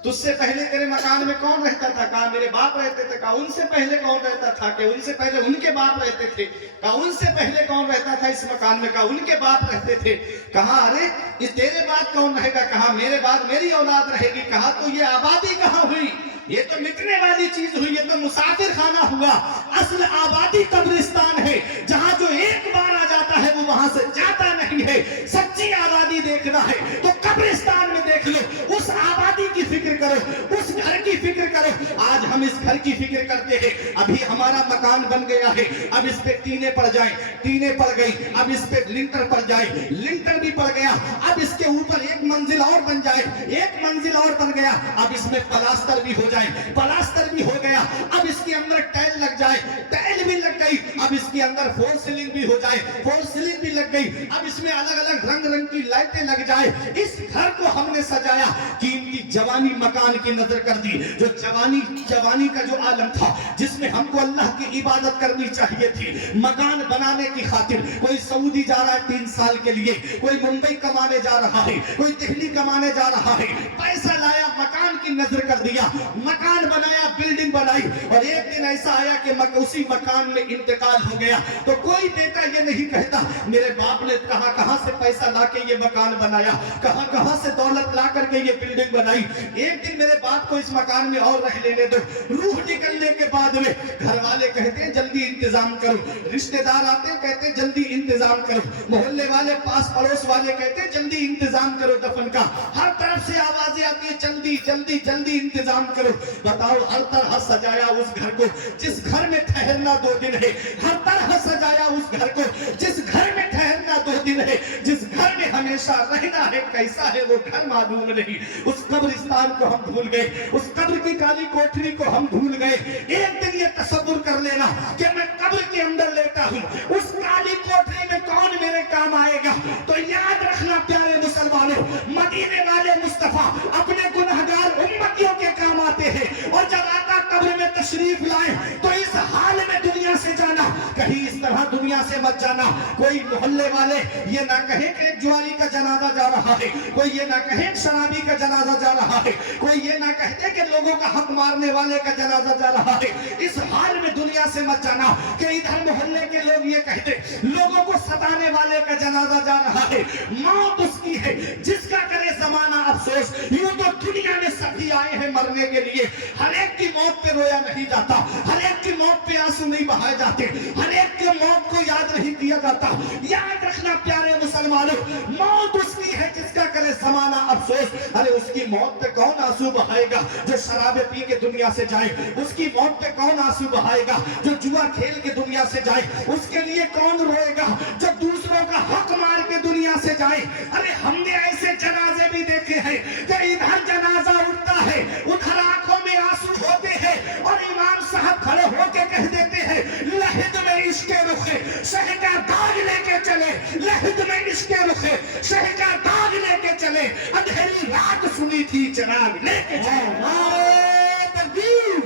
तुझसे पहले तेरे मकान में कौन रहता था, कहा मेरे बाप रहते थे, कहा उनसे पहले कौन रहता था, कि उनसे पहले उनके बाप रहते थे, कहा उनसे पहले कौन रहता था इस मकान में, कहा उनके बाप रहते थे। कहा अरे इस तेरे बाद कौन रहेगा, कहा मेरे बाद मेरी औलाद रहेगी। कहा तो ये आबादी कहाँ हुई, ये तो मिटने वाली चीज हुई, ये तो मुसाफिर खाना हुआ। असल आबादी कब्रिस्तान है, जहां जो एक बार आ जाता है वो वहां से जाता नहीं है। सच्ची आबादी देखना है तो कब्रिस्तान में देख लो, उस आबादी की फिक्र करो, उस घर की फिक्र करो। आज हम इस घर की फिक्र करते हैं, अभी हमारा मकान बन गया है, अब इस पे टीने पड़ जाए, टीने पड़ गई, अब इस पे लिंटर पड़ जाए, लिंटर भी पड़ गया, अब इसके ऊपर एक मंजिल और बन जाए, एक मंजिल और बन गया, अब इसमें प्लास्टर भी हो जाए, प्लास्टर भी हो गया, अब इसके अंदर टाइल लग जाए, टाइल भी लग गई, अब इसके अंदर फोर सीलिंग भी हो जाए, फोर सीलिंग भी लग गई, अब इसमें अलग अलग रंग रंग की लाइटें लग जाए। इस घर को हमने सजाया, कीमती जवानी मकान की नजर कर दी, जो जवानी का जो आलम था, जिसमें हमको अल्लाह की इबादत करनी चाहिए थी, मकान बनाने की खातिर कोई सऊदी जा रहा है 3 साल के लिए, कोई मुंबई कमाने जा रहा है, कोई दिल्ली कमाने जा रहा है, पैसा लाया, मकान की नजर कर दिया, मकान बनाया, बिल्डिंग बनाई, और एक दिन ऐसा आया कि उसी मकान में इंतकाल हो गया। तो कोई बेटा ये नहीं कहता मेरे बाप ने कहां से पैसा ला के ये मकान बनाया, कहां से दौलत ला करके ये बिल्डिंग बनाई, एक दिन मेरे बाप को इस मकान में और रह लेने दो। रूह निकलने के बाद में घर वाले कहते हैं जल्दी इंतजाम करो, रिश्तेदार आते हैं कहते हैं जल्दी इंतजाम करो, मोहल्ले वाले, पास पड़ोस वाले कहते हैं जल्दी इंतजाम करो दफन का, हर तरफ से आवाजें आती है जल्दी जल्दी जल्दी इंतजाम करो। बताओ, हर तरह सजाया उस घर को जिस घर में ठहरना 2 दिन है, हर तरह सजाया उस घर को जिस घर में ठहरना 2 दिन है, जिस घर में हमेशा रहना है, कैसा है वो घर मालूम नहीं। उस कब्रिस्तान को हम भूल गए, उस कब्र की काली कोठरी को हम भूल गए। एक दिन ये तसव्वुर कर लेना कि मैं कब्र के अंदर लेटा हूँ, उस काली कोठरी में कौन मेरे काम आएगा। तो याद रखना प्यारे मुसलमानों, मदीने वाले मुस्तफा अपने गुनहगार उम्मतियों के काम आते हैं, और जब आका कब्र में तशरीफ लाए तो इस हाल में दुनिया से जाना, कहीं इस तरह दुनिया से मत जाना। कोई मोहल्ले वाले ये ना कहे कि एक जुआरी का जनाजा जा रहा है, कोई ये ना कहे एक शराबी का जनाजा जा रहा है, कोई ये ना कहते कि लोगों का हक मारने वाले का जनाजा जा रहा है। इस हाल में दुनिया से मत जाना कि इधर मोहल्ले के लोग ये कहते लोगों को सताने वाले का जनाजा जा रहा है। मौत उसकी है जिसका करे जमाना अफसोस। यूं तो दुनिया में सभी आए हैं मरने के लिए, हर एक की मौत पे रोया नहीं जाता, हर एक की मौत पे आंसू नहीं बहाए जाते, हर एक की मौत को याद नहीं किया जाता। याद रखना प्यारे मुसलमानों, मौत उसकी है जिसका करे जमाना अफसोस। अरे उसकी मौत पे कौन आंसू बहाएगा जो शराबे पी के दुनिया से जाए, उसकी मौत पे कौन आंसू बहाएगा जो जुआ खेल के दुनिया से जाए, उसके लिए कौन रोएगा जब दूसरों का हक मार के दुनिया से जाए। अरे हमने ऐसे जनाजे भी देखे हैं कि इधर जनाजा उठता है, उधर आंखों में आंसू होते हैं, और इमाम साहब खड़े होके कह देते हैं लहद में इश्के रुखे शह का दाग लेके चले, लहद में इश्के रुखे शह का दाग लेके चले, अंधेरी रात सुनी थी चिराग लेके चले। नारे तकबीर,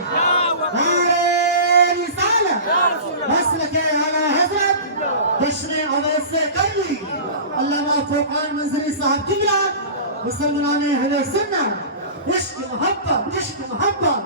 नारे रिसालत, मसलके आला हजरत जश्न अवैसे करनी अल्लामा फुरकान मंजरी साहब किबला मुसलमान अहले सुन्नत इश्क मोहब्बत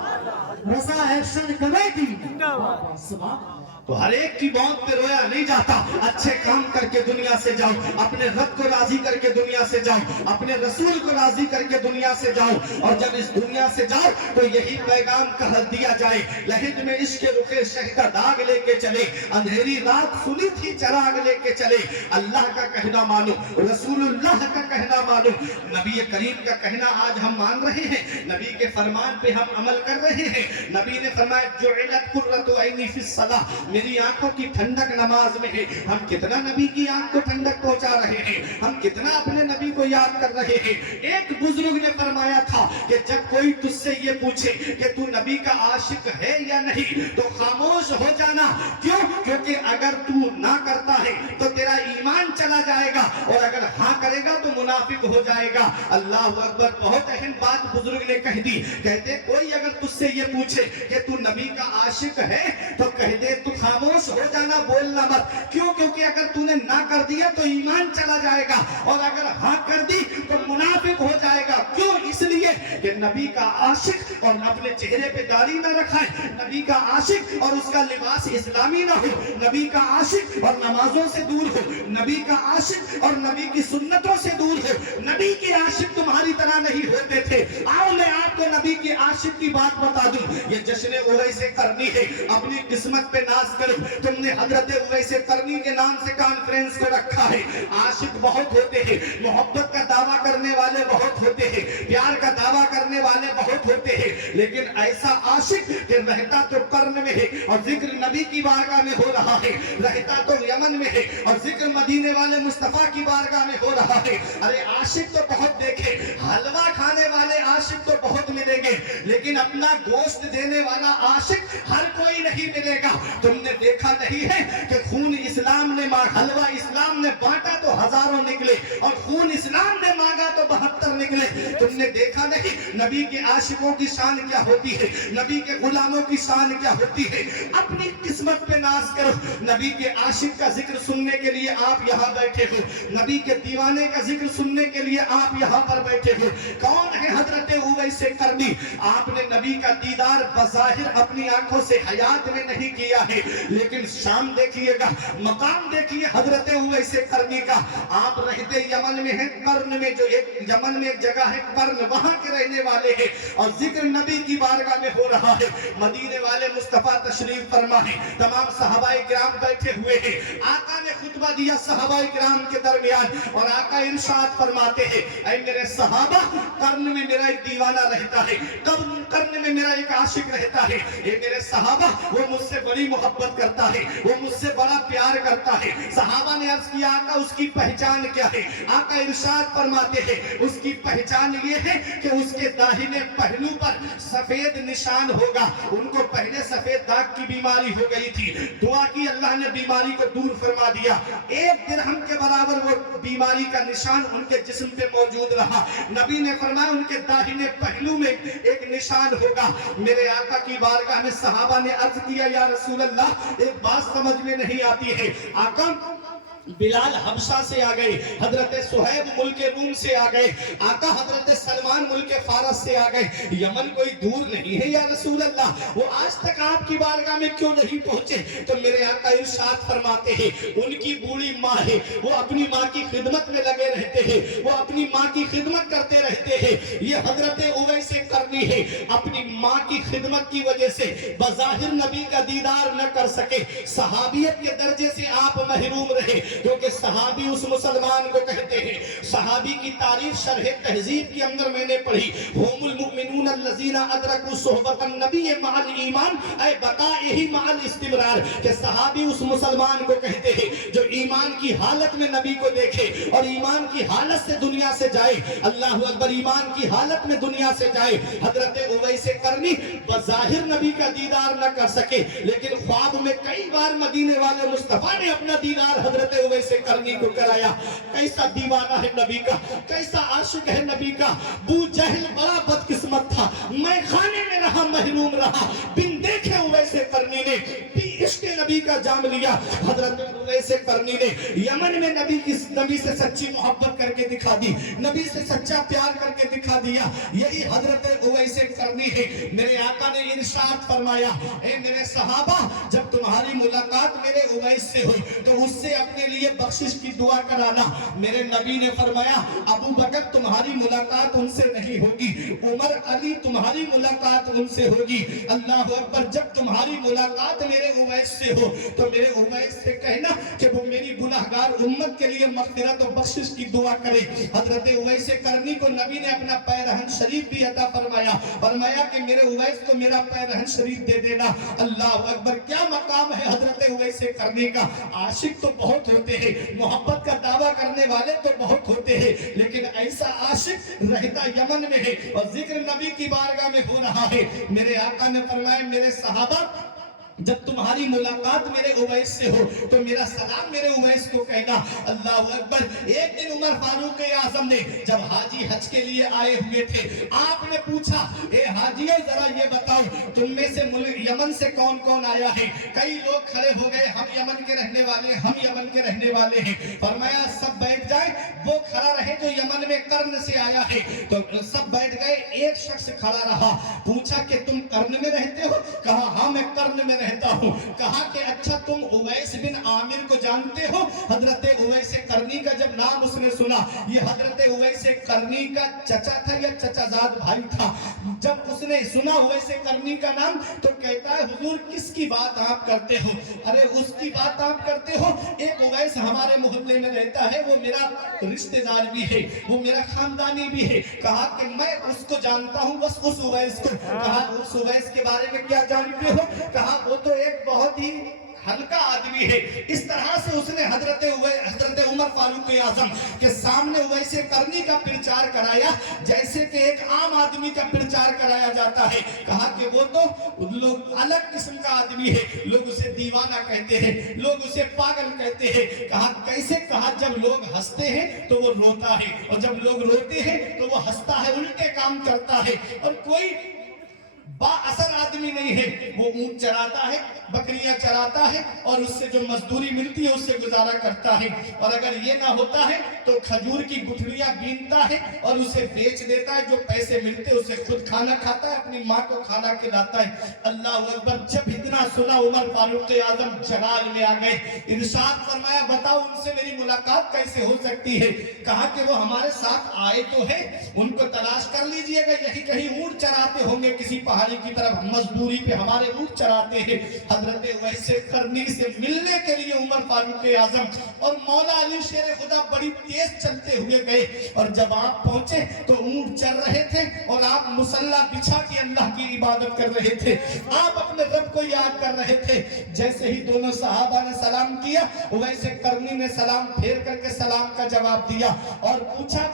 रसा एक्शन कमेटी जिंदाबाद। तो हर एक की मौत पे रोया नहीं जाता। अच्छे काम करके दुनिया से जाओ, अपने रब को राजी करके दुनिया से जाओ, अपने रसूल को राजी करके दुनिया से जाओ, और जब इस दुनिया से जाओ तो यही पैगाम कह दिया जाए लहद में इश्क रुखे शह का दाग लेके चले, अंधेरी रात सुनी थी चिराग लेके चले। अल्लाह का कहना मानो, रसूलुल्लाह का कहना मानो, नबी करीम का कहना आज हम मान रहे हैं, नबी के फरमान पे हम अमल कर रहे हैं। नबी ने फरमाया जुइलत कुर्रतु ऐनी फिस सलाह, मेरी आंखों की ठंडक नमाज में है। हम कितना नबी की आंख को ठंडक पहुंचा रहे हैं, हम कितना अपने नबी को याद कर रहे हैं। एक बुजुर्ग ने फरमाया था कि जब कोई तुझसे ये पूछे कि तू नबी का आशिक है या नहीं तो खामोश हो जाना। क्यों? क्योंकि अगर तू ना करता है तो तेरा ईमान चला जाएगा, और अगर हाँ करेगा तो मुनाफिक हो जाएगा। अल्लाह अकबर, बहुत अहम बात बुजुर्ग ने कह दी। कहते कोई अगर तुझसे ये पूछे कि तू नबी का आशिक है तो कह दे तू खामोश हो जाना, बोलना मत। क्यों? क्योंकि अगर तूने ना कर दिया तो ईमान चला जाएगा, और अगर हाँ कर दी तो मुनाफिक हो जाएगा। क्यों? इसलिए कि नबी का आशिक और अपने चेहरे पे दाढ़ी ना रखा है, नबी का आशिक और उसका लिबास इस्लामी ना हो, नबी का आशिक और नमाजों से दूर हो, नबी का आशिक और नबी की सुन्नतों से दूर हो। नबी के आशिक तुम्हारी तरह नहीं होते थे। आओ मैं आपको नबी के आशिक की बात बता दूं। ये जश्न उवैसे करनी है, अपनी किस्मत पे नाज करो। तुमने हजरत उवैसे करनी के नाम से कॉन्फ्रेंस को रखा है। आशिक बहुत होते हैं, मोहब्बत का दावा करने वाले बहुत होते हैं, प्यार का दावा करने वाले बहुत होते हैं, लेकिन ऐसा आशिक कि रहता तो कर्न में है और जिक्र नबी की बारगाह में हो रहा है, रहता तो यमन में है और जिक्र मदीने वाले मुस्तफा की बारगाह में हो रहा है। अरे आशिक तो बहुत देखे, हलवा खाने वाले आशिक तो बहुत मिलेंगे, लेकिन अपना गोश्त देने वाला आशिक हर कोई नहीं मिलेगा। तुमने देखा नहीं है कि खून इस्लाम ने हलवा इस्लाम ने बांटा तो हजारों निकले, और खून इस्लाम ने मांगा तो 72 निकले। तुमने देखा नहीं نبی کے عاشقوں کی شان کیا ہوتی ہے, نبی کے غلاموں کی شان کیا ہوتی ہے. اپنی قسمت پہ ناز کرو. نبی کے عاشق کا ذکر سننے کے لیے آپ یہاں بیٹھے ہو, نبی کے دیوانے کا ذکر سننے کے لیے آپ یہاں پر بیٹھے ہو. کون ہے حضرت اویس قرنی؟ آپ نے نبی کا دیدار بظاہر اپنی آنکھوں سے حیات میں نہیں کیا ہے, لیکن شام دیکھیے گا, مقام دیکھیے حضرت اویس قرنی کا. آپ رہتے یمن میں ہیں, قرن میں, جو ایک یمن میں ایک جگہ ہے قرن, وہاں کے رہنے والے ہیں, اور ذکر نبی کی بارگاہ میں ہو رہا ہے. مدینے والے مصطفیٰ تشریف فرما ہے, تمام صحابہ کرام بیٹھے ہوئے ہیں. آقا نے خطبہ دیا صحابہ کرام کے درمیان, اور آقا ارشاد فرماتے ہیں, اے میرے صحابہ, قرن میں میرا ایک دیوانہ رہتا ہے, قرن میں میرا ایک عاشق رہتا ہے. اے میرے صحابہ, وہ مجھ سے بڑی محبت کرتا ہے, وہ مجھ سے بڑا پیار کرتا ہے. صحابہ نے عرض کیا, آقا اس کی پہچان کیا ہے؟ آقا ارشاد فرماتے ہیں, اس کی پہچان یہ ہے کہ اس کے داہنے پہلو پر سفید نشان ہوگا. ان کو پہلے سفید داغ کی بیماری ہو گئی تھی, دعا کی, اللہ نے بیماری کو دور فرما دیا. 1 درہم کے برابر وہ بیماری کا نشان ان کے جسم پہ موجود رہا. نبی نے فرمایا ان کے داہنے پہلو میں ایک نشان ہوگا. میرے آقا کی بارگاہ میں صحابہ نے عرض کیا, یا رسول اللہ, ایک بات سمجھ میں نہیں آتی ہے. آقا بلال حبشہ سے آ گئے, حضرت صہیب ملک روم سے آ گئے, آقا حضرت سلمان ملک فارس سے آ گئے, یمن کوئی دور نہیں ہے یا رسول اللہ, وہ آج تک آپ کی بارگاہ میں کیوں نہیں پہنچے؟ تو میرے آقا ارشاد فرماتے ہیں, ان کی بوڑھی ماں ہے, وہ اپنی ماں کی خدمت میں لگے رہتے ہیں, وہ اپنی ماں کی خدمت کرتے رہتے ہیں. یہ حضرت اویس قرنی ہے, اپنی ماں کی خدمت کی وجہ سے بظاہر نبی کا دیدار نہ کر سکے, صحابیت کے درجے سے آپ محروم رہے, کیونکہ صحابی اس مسلمان کو کہتے ہیں. صحابی کی تعریف شرح تہذیب کے اندر میں نے پڑھی, هم المؤمنون الذين ادركوا صحبت النبی مع الایمان اے بقائه مع الاستمرار, کہ صحابی اس مسلمان کو کہتے ہیں جو ایمان کی حالت میں نبی کو دیکھے اور ایمان کی حالت سے دنیا سے جائے. اللہ اکبر, ایمان کی حالت میں دنیا سے جائے. حضرت اویس قرنی بظاہر نبی کا دیدار نہ کر سکے, لیکن خواب میں کئی بار مدینے والے مصطفیٰ نے اپنا دیدار حضرت اویس قرنی کو کرایا. کیسا دیوانہ ہے نبی کا, کیسا عاشق ہے نبی کا. ابو جہل بڑا بدقسمت تھا, میں خانے میں رہا, محروم رہا, بن دیکھے اویس قرنی نے بھی عشق نبی کا جام لیا. حضرت اویس قرنی نے یمن میں نبی سے سچی محبت کر کے دکھا دی, نبی سے سچا پیار کر کے دکھا دیا. یہی حضرت اویس قرنی ہے. میرے آقا نے ارشاد فرمایا, اے میرے صحابہ, جب تمہاری ملاقات میرے اویس سے ہوئی تو اس سے اپنے لیے بخشش کی دعا کرانا. میرے نبی نے فرمایا, ابو بکر تمہاری ملاقات ان سے نہیں ہوگی, عمر, علی تمہاری ملاقات ان سے ہوگی. اللہ اکبر, جب تمہاری ملاقات میرے اویس سے ہو تو میرے اویس سے کہنا کہ وہ میری گناہگار امت کے لیے مغفرت و بخشش کی دعا کرے. حضرت اویس قرنی کو نبی نے اپنا پیرہن شریف بھی عطا فرمایا, فرمایا کہ میرے اویس کو میرا پیرہن شریف دے دینا. اللہ اکبر, کیا مقام ہے حضرت اویس قرنی کا. عاشق تو بہت ہوتے ہیں, محبت کا دعویٰ کرنے والے تو بہت ہوتے ہیں, لیکن ایسا عاشق رہتا یمن میں ہے اور ذکر نبی کی بارگاہ میں ہو رہا ہے. میرے آقا نے فرمایا, میرے صحابہ, جب تمہاری ملاقات میرے اویس سے ہو تو میرا سلام میرے اویس کو کہنا. اللہ اکبر. ایک دن عمر فاروق اعظم نے جب حاجی حج کے لیے آئے ہوئے تھے, آپ نے پوچھا, اے حاجیوں, ذرا یہ بتاؤ تم میں سے یمن سے کون کون آیا ہے؟ کئی لوگ کھڑے ہو گئے, ہم یمن کے رہنے والے ہیں, ہم یمن کے رہنے والے ہیں. فرمایا سب بیٹھ جائیں. وہ کھڑا رہے جو یمن میں قرن سے آیا ہے, تو سب بیٹھ گئے. ایک شخص کھڑا رہا, پوچھا کہ تم قرن میں رہتے ہو؟ کہا ہاں میں قرن میں رہتا ہوں. کہا کہ اچھا تم اویس بن عامر کو جانتے ہو؟ حضرت اویس قرنی کا جب نام اس نے سنا, یہ حضرت اویس قرنی کا چچا تھا یا چچا زاد بھائی تھا. جب اس نے سنا اویس قرنی کا نام تو کہتا ہے, حضور کس کی بات آپ کرتے ہو؟ ارے اس کی بات آپ کرتے ہو, ایک اویس ہمارے محلے میں رہتا ہے, وہ میرا رشتہ دار بھی ہے, وہ میرا خاندانی بھی ہے. کہا کہ میں اس کو جانتا ہوں, بس اس اویس کو. کہا اس اویس کے بارے میں کیا جانتے ہو؟ کہا وہ تو ایک بہت ہی हल्का आदमी है। इस तरह से उसने हजरत उमर फारूक आजम के सामने वैसे करनी का प्रचार कराया जैसे कि एक आम आदमी का प्रचार कराया जाता है। कहा कि वो तो लोग अलग किस्म का आदमी है, लोग उसे दीवाना कहते हैं, लोग उसे पागल कहते हैं। कहा कैसे? कहा जब लोग हंसते हैं तो वो रोता है, और जब लोग रोते हैं तो वो हंसता है, उल्टे काम करता है, और कोई बाअसर आदमी नहीं है। वो ऊंट चराता है, बकरियां चराता है, और उससे जो मजदूरी मिलती है उससे गुजारा करता है। और अगर ये ना होता है तो खजूर की गुठलियां बीनता है और उसे बेच देता है, जो पैसे मिलते उसे खुद खाना खाता है, अपनी माँ को खाना खिलाता है। अल्लाह अकबर। जब इतना सुना उमर फारूक आजम जलाल में आ गए, इरशाद फरमाया बताओ उनसे मेरी मुलाकात कैसे हो सकती है? कहा कि वो हमारे साथ आए तो है, उनको तलाश कर लीजिएगा, यही कहीं ऊंट चराते होंगे किसी पहाड़ी की तरफ, मजदूरी पे हमारे ऊंट चराते हैं। हजरत वैसे करनी से मिलने के लिए उमर फारूक आजम और मौला अली शेर खुदा बड़ी तेज चलते हुए गए, और जब आप पहुंचे तो ऊंट चल रहे थे और आप मुसल्ला बिछा के अल्लाह की इबादत कर रहे थे, आप अपने रब को याद कर रहे थे। जैसे ही दोनों सहाबा ने सलाम किया वैसे करनी ने सलाम फेर करके सलाम का जवाब दिया और पूछा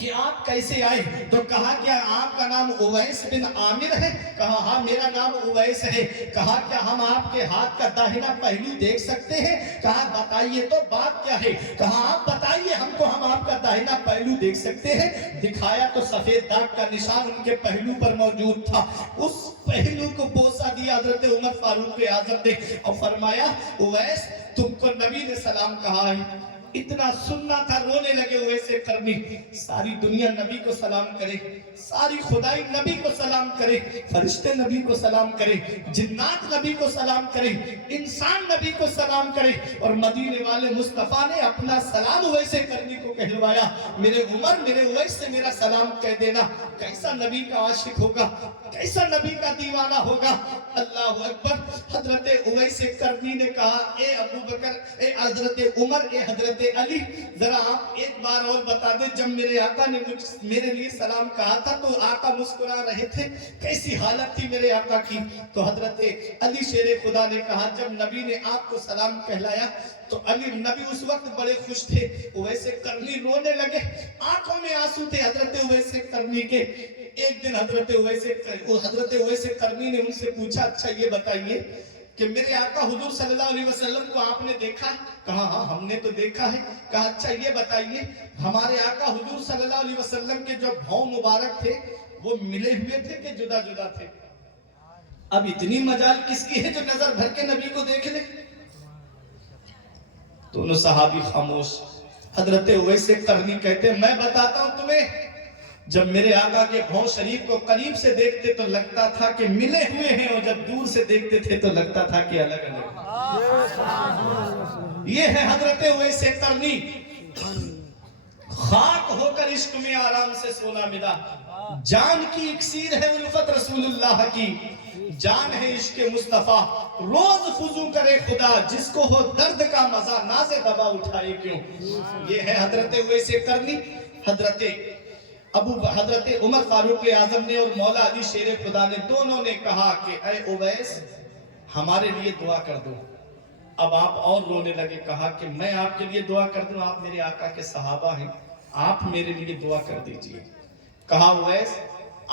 कि आप कैसे आए? तो कहा क्या आपका नाम उवैस बिन आमिर है? कहा हाँ मेरा नाम उवैस है। कहा क्या हम आपके हाथ का दाहिना पहलू देख सकते हैं? कहा बताइए तो बात क्या है? कहा आप बताइए हमको, हम आपका दाहिना पहलू देख सकते हैं। दिखाया तो सफेद दाग का निशान उनके पहलू पर मौजूद था। उस पहलू को बोसा दिया हजरत उमर फारूक आजम ने और फरमाया उवैस तुमको नबी ने सलाम कहा है। इतना सुनना था, रोने लगे वैसे करनी। सारी दुनिया नबी को सलाम करे, सारी खुदाई नबी को सलाम करे, फरिश्ते नबी को सलाम करे, जिन्नात नबी को सलाम करे, इंसान नबी को सलाम करे, और मदीने वाले मुस्तफा ने अपना सलाम वैसे करनी को कहलवाया। मेरे उमर मेरे उवैस से मेरा सलाम कह देना। कैसा नबी का आशिक होगा, कैसा नबी का दीवाना होगा। अल्लाह अकबर। हजरत उवैस करनी ने कहा ए अबू बकर, ए हजरत उमर, ए हजरत अली, जरा आप एक बार और बता दे, जब मेरे आका ने मेरे लिए सलाम कहा था तो आका मुस्कुरा रहे थे, कैसी हालत थी मेरे आका की? तो हजरत अली शेर खुदा ने कहा जब नबी ने आपको सलाम कहलाया तो अली नबी उस वक्त बड़े खुश थे। वैसे करनी रोने लगे, आंखों में आंसू थे हजरत वैसे करनी के। एक दिन हजरत वैसे करनी ने उनसे पूछा अच्छा ये बताइए कि मेरे आका हुजूर सल्लल्लाहु अलैहि वसल्लम को आपने देखा है? कहा हाँ हमने तो देखा है। कहा अच्छा ये बताइए हमारे आका हुजूर सल्लल्लाहु अलैहि वसल्लम के जो भौं मुबारक थे वो मिले हुए थे कि जुदा जुदा थे? अब इतनी मजाल किसकी है जो नजर भर के नबी को देख ले? दोनों सहाबी खामोश। हजरत वैसे करनी कहते मैं बताता हूं तुम्हें, जब मेरे आका के भौं शरीफ को करीब से देखते तो लगता था कि मिले हुए हैं, और जब दूर से देखते थे तो लगता था कि अलग अलग। ये है हजरत वैसे करनी। खाक होकर इश्क में आराम से सोना मिला। जान की इक्सीर है उल्फत रसूलुल्लाह की, जान है इश्क मुस्तफा। रोज फुजू करे खुदा, जिसको हो दर्द का मजा नाज़े दबा उठाए क्यों। ये है हजरत वैसे करनी। हजरत उमर फारूक आजम ने और मौला अली शेर खुदा ने दोनों ने कहा कि ऐ उवैस हमारे लिए दुआ कर दो। अब आप और रोने लगे। कहा कि मैं आपके लिए दुआ कर दूं? आप मेरे आका के सहाबा हैं, आप मेरे लिए दुआ कर दीजिए। कहा उवैस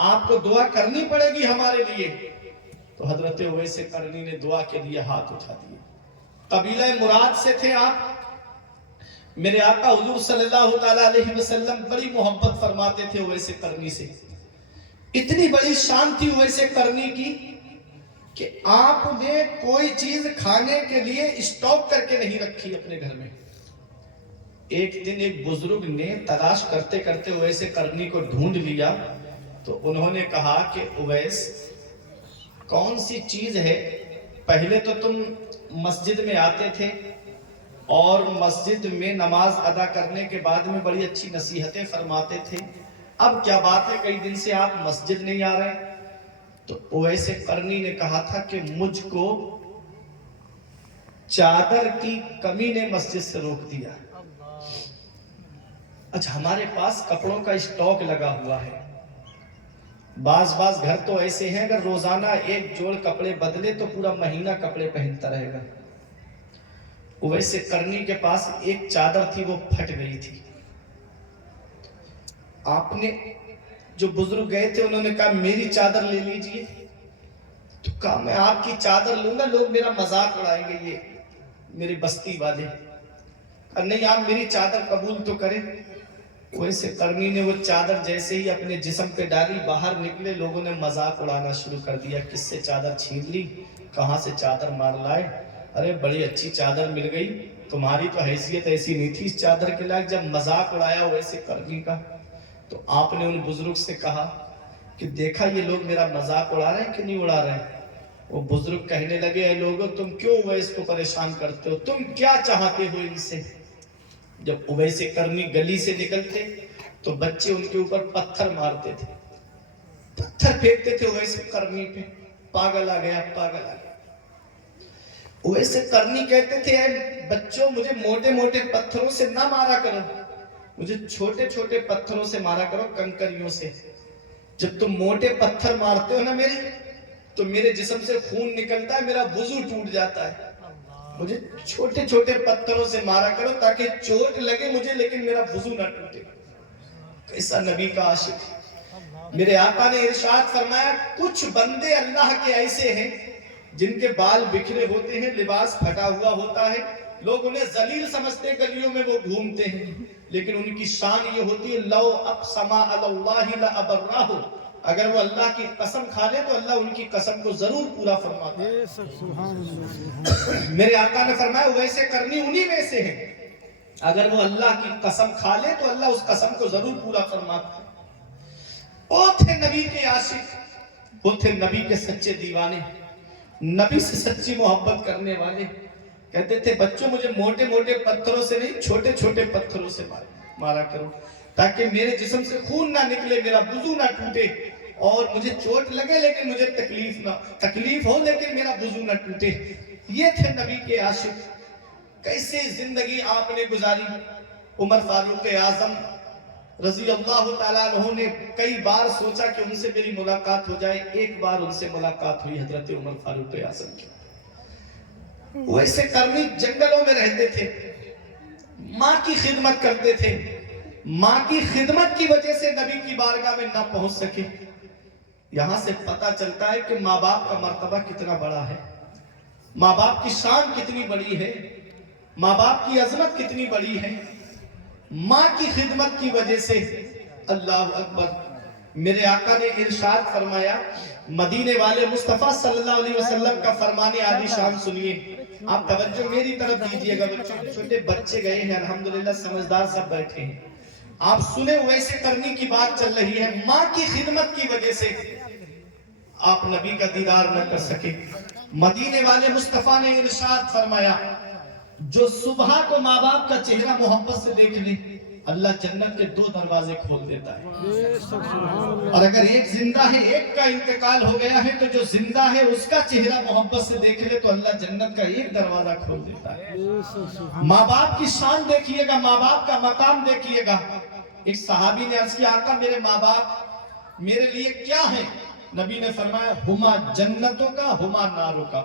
आपको दुआ करनी पड़ेगी हमारे लिए। तो हजरत उवैस करनी ने दुआ के लिए हाथ उठा दिए। कबीला मुराद से थे आप। मेरे आका हुजूर सल्लल्लाहु अलैहि वसल्लम बड़ी मोहब्बत फरमाते थे वैसे करनी से। इतनी बड़ी शान थी वैसे करनी की कि आपने कोई चीज खाने के लिए स्टॉक करके नहीं रखी अपने घर में। एक दिन एक बुजुर्ग ने तलाश करते करते वैसे करनी को ढूंढ लिया, तो उन्होंने कहा कि उवैस कौन सी चीज है, पहले तो तुम मस्जिद में आते थे और मस्जिद में नमाज अदा करने के बाद में बड़ी अच्छी नसीहतें फरमाते थे, अब क्या बात है कई दिन से आप मस्जिद नहीं आ रहे? तो वैसे करनी ने कहा था कि मुझको चादर की कमी ने मस्जिद से रोक दिया। अच्छा हमारे पास कपड़ों का स्टॉक लगा हुआ है, बाज घर तो ऐसे हैं अगर रोजाना एक जोड़ कपड़े बदले तो पूरा महीना कपड़े पहनता रहेगा। उवैस करनी के पास एक चादर थी, वो फट गई थी। आपने जो बुजुर्ग गए थे उन्होंने कहा मेरी चादर ले लीजिए। तो कहा मैं आपकी चादर लूंगा, लोग मेरा मजाक उड़ाएंगे, ये मेरी बस्ती वाले। नहीं, आप मेरी चादर कबूल तो करें। वैसे करनी ने वो चादर जैसे ही अपने जिस्म पे डाली, बाहर निकले, लोगों ने मजाक उड़ाना शुरू कर दिया, किससे चादर छीन ली, कहां से चादर मार लाए, अरे बड़ी अच्छी चादर मिल गई, तुम्हारी तो हैसियत ऐसी नहीं थी इस चादर के लायक। जब मजाक उड़ाया वैसे करनी का, तो आपने उन बुजुर्ग से कहा कि देखा ये लोग मेरा मजाक उड़ा रहे हैं कि नहीं उड़ा रहे हैं। वो बुजुर्ग कहने लगे, ऐ लोगों तुम क्यों उवैस को परेशान करते हो, तुम क्या चाहते हो इनसे। जब उवैस करनी गली से निकलते तो बच्चे उनके ऊपर पत्थर मारते थे, पत्थर फेंकते थे उवैस करनी पे, पागल आ गया, पागल आ गया। उवैस करनी कहते थे, ऐ बच्चों मुझे मोटे मोटे पत्थरों से ना मारा करो, मुझे छोटे छोटे पत्थरों से मारा करो, कंकरियों से। जब तुम मोटे पत्थर मारते हो ना मेरे, तो मेरे जिस्म से खून निकलता है, मेरा वुजू टूट जाता है। मुझे छोटे छोटे पत्थरों से मारा करो ताकि चोट लगे मुझे, लेकिन मेरा वुजू ना टूटे। कैसा नबी का आशिक। मेरे आका ने इरशाद फरमाया, कुछ बंदे अल्लाह के ऐसे हैं जिनके बाल बिखरे होते हैं, लिबास फटा हुआ होता है, लोग उन्हें जलील समझते, गलियों में वो घूमते हैं, लेकिन उनकी शान ये होती है, लौ अक़समा अलल्लाहि ला अबर्राहु, अगर वो अल्लाह की कसम खा ले तो अल्लाह उनकी कसम को जरूर पूरा फरमाता है। मेरे आका ने फरमाया वैसे करनी उन्हीं में से है, अगर वो अल्लाह की कसम खा ले तो अल्लाह उस कसम को जरूर पूरा फरमाता है। वो थे नबी के आशिक, वो थे नबी के सच्चे दीवाने, नबी से सच्ची मोहब्बत करने वाले। कहते थे बच्चों मुझे मोटे मोटे पत्थरों से नहीं, छोटे छोटे पत्थरों से मारा करो, ताकि मेरे जिस्म से खून ना निकले, मेरा वुजू ना टूटे, और मुझे चोट लगे लेकिन मुझे तकलीफ हो लेकिन मेरा वुजू ना टूटे। ये थे नबी के आशिक। कैसे जिंदगी आपने गुजारी। उमर फारूक आजम रजी अल्लाह तआला अन्हु ने कई बार सोचा कि उनसे मेरी मुलाकात हो जाए। एक बार उनसे मुलाकात हुई हजरत उमर फारूक आजम की। वैसे करनी जंगलों में रहते थे, माँ की खिदमत करते थे, माँ की खिदमत की वजह से नबी की बारगाह में ना पहुंच सके। यहां से पता चलता है कि माँ बाप का मर्तबा कितना बड़ा है, माँ बाप की शान कितनी बड़ी है, माँ बाप की अजमत कितनी बड़ी है। माँ की खिदमत की वजह से, अल्लाह अकबर। मेरे आका ने इरशाद फरमाया, मदीने वाले मुस्तफा सल्लल्लाहु अलैहि वसल्लम का फरमाने आदि शान सुनिए। आप तवज्जो मेरी तरफ दीजिएगा, छोटे छोटे बच्चे गए हैं, अल्हम्दुलिल्लाह समझदार सब बैठे हैं। आप सुने, वैसे करने की बात चल रही है। माँ की खिदमत की वजह से आप नबी का दीदार न कर सके। मदीने वाले मुस्तफा ने इरशाद फरमाया, जो सुबह को माँ बाप का चेहरा मोहब्बत से देख ले, अल्लाह जन्नत के 2 दरवाजे खोल देता है। और अगर एक जिंदा है, एक का इंतकाल हो गया है, तो जो जिंदा है उसका चेहरा मोहब्बत से देख ले तो अल्लाह जन्नत का 1 दरवाजा खोल देता है। माँ बाप की शान देखिएगा, माँ बाप का मकाम देखिएगा। एक सहाबी ने अर्ज किया, आका मेरे माँ बाप मेरे लिए क्या है? नबी ने फरमाया, हुमा जन्नतों का हुमा नारों का,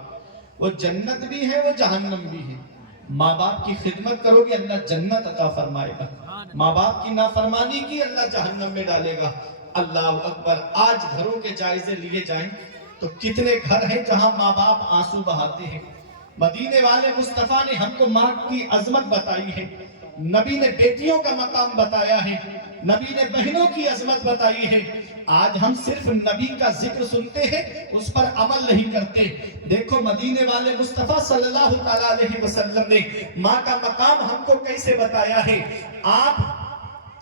वो जन्नत भी है वो जहन्नम भी है। माँ बाप की खिदमत करोगे अल्लाह जन्नत अता फरमाएगा, माँ बाप की नाफरमानी की अल्लाह जहन्नम में डालेगा। अल्लाह अकबर। आज घरों के जायजे लिए जाएं तो कितने घर हैं जहां माँ बाप आंसू बहाते हैं। मदीने वाले मुस्तफा ने हमको माँ की अजमत बताई है, नबी ने बेटियों का मकाम बताया है, नबी ने बहनों की अजमत बताई है। आज हम सिर्फ नबी का जिक्र सुनते हैं, उस पर अमल नहीं करते। देखो मदीने वाले मुस्तफा सल्लल्लाहु अलैहि वसल्लम ने माँ का मकाम हमको कैसे बताया है। आप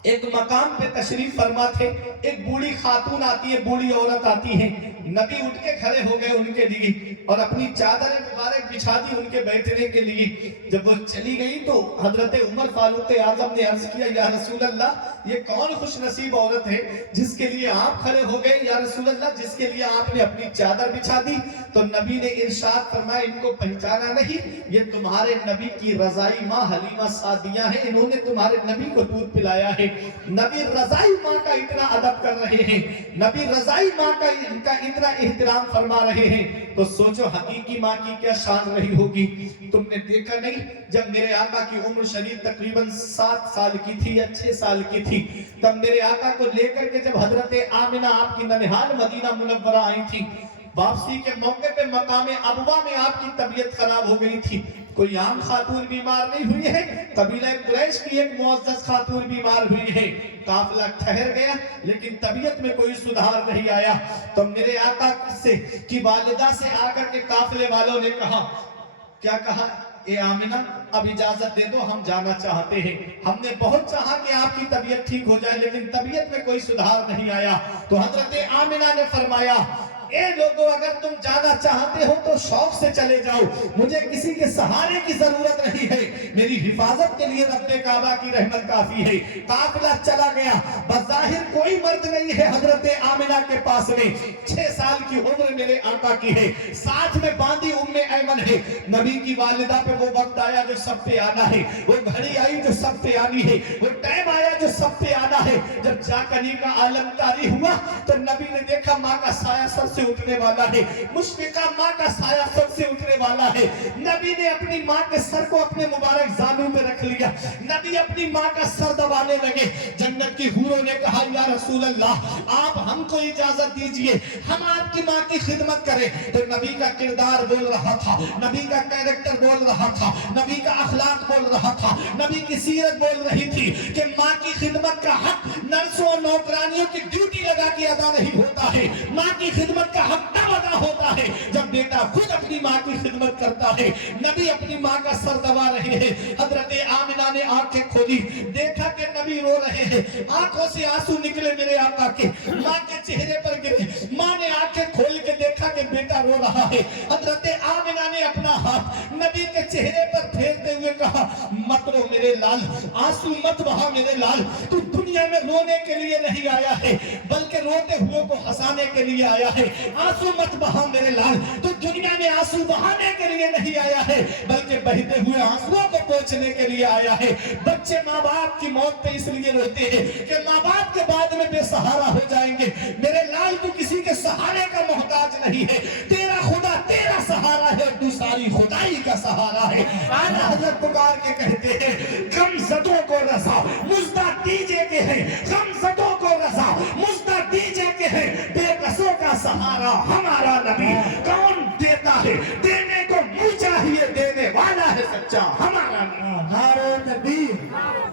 एक मकाम पे तशरीफ फरमा थे, एक बूढ़ी खातून आती है, बूढ़ी औरत आती है, नबी उठ के खड़े हो गए उनके लिए और अपनी चादर मुबारक बिछा दी उनके बैठने के लिए। जब वो चली गई तो हजरत उमर फारूक आजम ने अर्ज किया, या रसूल अल्लाह, ये कौन खुश नसीब औरत है जिसके लिए आप खड़े हो गए, या रसूल अल्लाह, जिसके लिए आपने अपनी चादर बिछा दी। तो नबी ने इरशाद फरमाया, इनको पहचाना नहीं, ये तुम्हारे नबी की रजाई माँ हलीमा सादिया है, इन्होंने तुम्हारे नबी को दूध पिलाया है। नबी रजाई माँ का इतना अदब कर रहे हैं, नबी रजाई माँ का इनका इतना एहतराम फरमा रहे हैं, तो सोचो हकीकी माँ की क्या शान रही होगी। तुमने देखा नहीं, जब मेरे आका की उम्र शरीफ तकरीबन 7 साल की थी या 6 साल की थी, तब मेरे आका को लेकर के जब हजरत आमिना आपकी ननिहाल मदीना मुनव्वरा आई थी, वापसी के मौके पे मकाम अबवा में आपकी तबीयत खराब हो गई थी। कोई आम खातून बीमार नहीं हुई है, कबीला कुरैश की एक मुअज़्ज़ज़ खातून बीमार हुई है। काफिला ठहर गया लेकिन तबीयत में कोई सुधार नहीं आया। तो मेरे आका से की वालिदा से आकर के काफिले वालों ने कहा, क्या कहा, ए आमिना अब इजाजत दे दो, हम जाना चाहते हैं। हमने बहुत चाहा कि आपकी तबीयत ठीक हो जाए लेकिन तबीयत में कोई सुधार नहीं आया। तो हजरत आमिना ने फरमाया, ए लोगों, अगर तुम जाना चाहते हो तो शौक से चले जाओ, मुझे किसी के सहारे की जरूरत नहीं है, मेरी हिफाजत के लिए रब्बे काबा की रहमत काफी है। काफिला चला गया, बज़ाहिर कोई मर्द नहीं है हजरत आमिना के पास में, 6 साल की उम्र मेरे आका की है, साथ में बांधी उम्मे ऐमन है। नबी की वालिदा पे वो वक्त आया जो सब पे आना है, वो घड़ी आई जो सब पे आनी है, वो टाइम आया जो सब पे आना है। जब जाकनी का आलम तारी हुआ तो नबी ने देखा माँ का साया सर से उठने वाला है, मुशफिका माँ का साया सर से उठने वाला है। नबी ने अपनी माँ के सर को अपने मुबारक जानू में रख लिया, नबी अपनी माँ का सर दबाने लगे। जन्नत की हूरों ने कहा, या रसूल अल्लाह, आप हमको इजाजत दीजिए, हम आपकी माँ की खिदमत करें। तो नबी का किरदार बोल रहा था, नबी का कैरेक्टर बोल रहा था, नबी का अखलाक बोल रहा था, नबी की सीरत बोल रही थी कि माँ की खिदमत का हक नर्सों और नौकरानियों की ड्यूटी लगा के अदा नहीं होता है, माँ की खिदमत का हक तब अदा होता है जब बेटा खुद अपनी माँ की खिदमत करता है। नबी अपनी माँ का सर दबा रहे हैं। हजरत आमिना ने आंखें खोली, देखा कि नबी रो रहे हैं, आंखों से आंसू निकले मेरे आका के, माँ के चेहरे पर गिरे। माँ ने आंखें खोल के देखा कि बेटा रो रहा है। हजरत आमिना ने अपना हाथ नबी के चेहरे पर फेरते हुए कहा, मत रो मेरे लाल, आंसू मत बहा मेरे लाल, तू दुनिया में रोने के लिए नहीं आया है बल्कि रोते हुए को हंसाने के लिए आया है। आंसू मत बहा मेरे लाल, तू दुनिया में आंसू बहाने के लिए नहीं आया है बल्कि बहते हुए आंसुओं को पोंछने के लिए आया है। बच्चे माँ बाप की मौत पे इसलिए रोते हैं कि माँ बाप के बाद में बेसहारा हो जाएंगे। मेरे लाल, तू किसी के सहारे का मोहताज नहीं है, तेरा खुदा तेरा सहारा है, तू सारी खुदाई का सहारा है। आला हजरत पुकार के कहते हैं, गमज़दों को रज़ा मुज़्दा दीजिए के है, गमज़दों को रज़ा मुज़्दा दीजिए के है, बेकसों का सहारा हमारा नबी। कौन देता है, देने को मुझे चाहिए, देने वाला है सच्चा हमारा नबी। नारे तकबीर,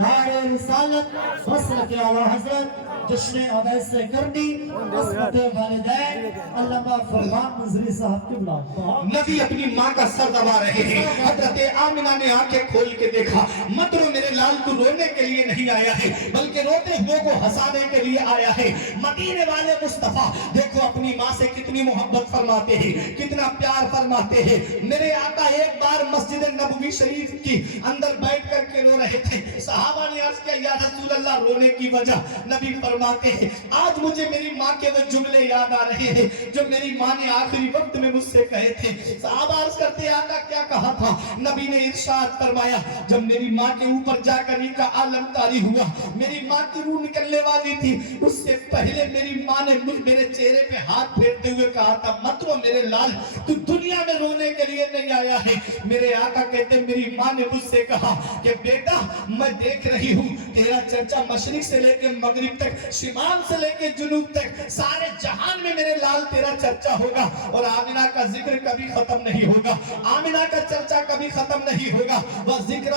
नारे रिसालत, मसलक आला हज़रत जश्न अवैस करनी, असमत वालिदैन, अल्लामा फरमान नज़री साहब की बुलाओ। नबी अपनी माँ का सर दबा रहे हैं। हजरत आमिना ने आंखें खोल के देखा, मत रो मेरे लाल, तू रोने के लिए नहीं आया है बल्कि रोते हुए को हंसाने के लिए आया है। मदीने वाले मुस्तफा देखो अपनी माँ से कितनी मोहब्बत फरमाते हैं, कितना प्यार फरमाते हैं। मेरे आका एक बार मस्जिद नबवी शरीफ की अंदर बैठ करके रो रहे थे। सहाबा ने अर्ज किया, या रसूल अल्लाह, रोने की वजह? नबी फरमाते हैं, आज मुझे मेरी माँ के वो जुमले याद आ रहे हैं जो मेरी माँ ने आखिरी वक्त में मुझसे कहे थे। सहाबा अर्ज करते, आका क्या कहा था? नबी ने इरशाद फरमाया, जब मेरी माँ के ऊपर जाकर इनका आलम तारी हुआ, मेरी माँ की रूह निकलने वाली थी, उससे पहले मेरी माँ ने मेरे चेहरे पे हाथ फेरते हुए कहा था, मत रो मेरे लाल, तू दुनिया में रोने के लिए नहीं आया है। मेरे आका कहते, मेरी माँ ने मुझसे कहा कि बेटा, मैं देख रही हूँ तेरा चर्चा मशरिक से लेकर मगरिब तक, शिमाल से लेकर जुनूब तक, सारे जहान में मेरे लाल तेरा चर्चा होगा और आमिना का जिक्र कभी खत्म नहीं होगा, आमिना का चर्चा कभी खत्म नहीं होगा। वह जिक्र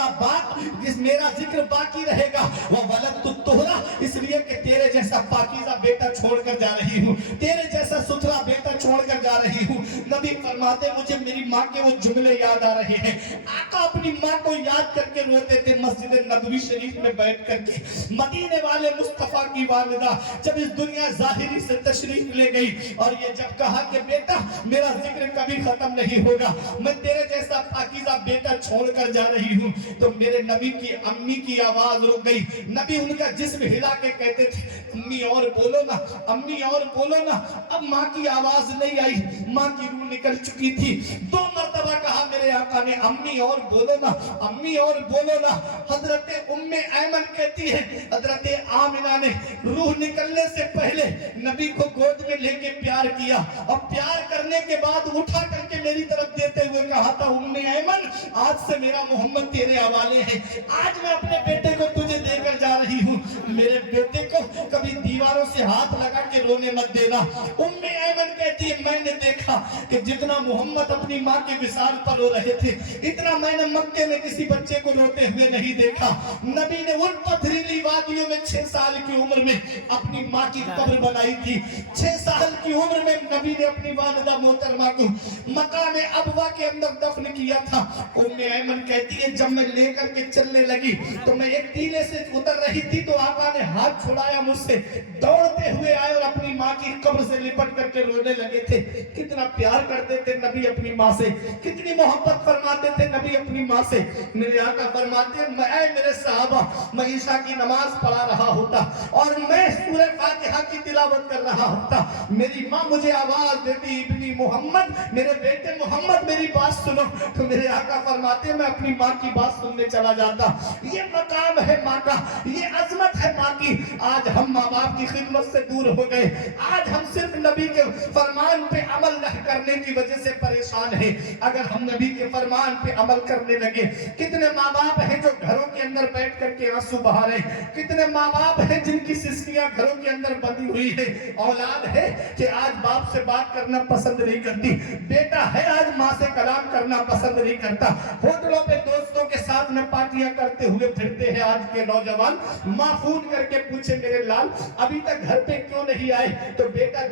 मेरा जिक्र बाकी रहेगा। वह वलद तो तोहरा, इसलिए कि तेरे जैसा पाकीज़ा बेटा छोड़कर जा रही हूँ, तेरे जैसा सुथरा बेटा छोड़कर जा रही हूँ। नबी फरमाते, मुझे मेरी माँ के वो जुमले याद आ रहे हैं। आका अपनी माँ को याद करके रोते थे मस्जिद नबवी शरीफ में बैठ करके। मदीने वाले मुस्तफा की वालिदा जब इस दुनिया जाहिरी से तशरीफ ले गई और ये जब कहा कि बेटा, मेरा जिक्र कभी खत्म नहीं होगा, मैं तेरे जैसा पाकीज़ा बेटा छोड़कर जा रही हूँ, तो मेरे नबी की अम्मी की आवाज रुक गई। नबी उनका जिस्म हिला के कहते थे, अम्मी और बोलो ना, अम्मी और बोलो ना। अब माँ की आवाज नहीं आई, माँ की रूह निकल चुकी थी। 2 मरतबा कहा मेरे आका ने, अम्मी और बोलो ना, अम्मी और बोलो ना। हजरत उम्मे ऐमन कहती है, हजरत आमिना ने रूह निकलने से पहले नबी को गोद में लेके प्यार किया, और प्यार करने के बाद उठा करके मेरी तरफ देते हुए कहा था, उम्मे ऐमन आज से मेरा मोहम्मद तेरे हवाले है, आज मैं अपने बेटे को तुझे देकर जा रही हूँ, मेरे बेटे को कभी दीवारों से हाथ लगा के रोने मत देना। उम्मे ऐमन कहती है, मैंने देखा कि जितना मोहम्मद अपनी माँ के विसाल पर रो रहे थे, इतना मैंने मक्के में किसी बच्चे को रोते हुए नहीं देखा। नबी ने उन पथरीली वादियों में 6 साल की उम्र में अपनी माँ की कब्र बनाई थी। 6 साल की उम्र में नबी ने अपनी वालिदा मोहतरमा को मकान अबवा के अंदर दफन किया था। उम्मे ऐमन कहती है, जब मैं लेकर के चलने लगी तो मैं एक टीले से उतर रही थी तो आका ने हाथ छुड़ाया मुझसे, दौड़ते हुए आए और अपनी माँ की कब्र से लिपट करके रोने लगे थे। कितना प्यार करते थे नबी अपनी माँ से, कितनी मोहब्बत फरमाते थे नबी अपनी माँ से। मेरे आका फरमाते हैं, मैं मेरे सहाबा मैं ईशा की नमाज पढ़ा रहा होता और मैं सूरह फातिहा की तिलावत कर रहा होता, मेरी माँ मुझे आवाज देती, इब्नी मोहम्मद, मेरे बेटे मोहम्मद मेरी बात सुनो, तो मेरे आका फरमाते मैं अपनी माँ की बात सुनने चला जाता। ये मकाम है माँ का, ये अजमत है माँ की। आज हम माँ बाप की खिदमत से दूर हो गए, आज हम सिर्फ नबी के फरमान पे अमल नहीं करने की वजह से परेशान हैं। अगर हम नबी के फरमान पे अमल करने लगे, कितने माँ बाप हैं जो घरों के अंदर बैठ करके आंसू बहा रहे, कितने माँ बाप हैं जिनकी सिस्कियां घरों के अंदर बंधी हुई है। औलाद है कि आज बाप से बात करना पसंद नहीं करती, बेटा है आज माँ से कलाम करना पसंद नहीं करता, होटलों पे दोस्तों के साथ में पार्टियां करते हुए फिरते हैं आज के नौजवान। माँ फोन करके पूछे, मेरे लाल अभी तक घर पे क्यों नहीं आए, तो बेटा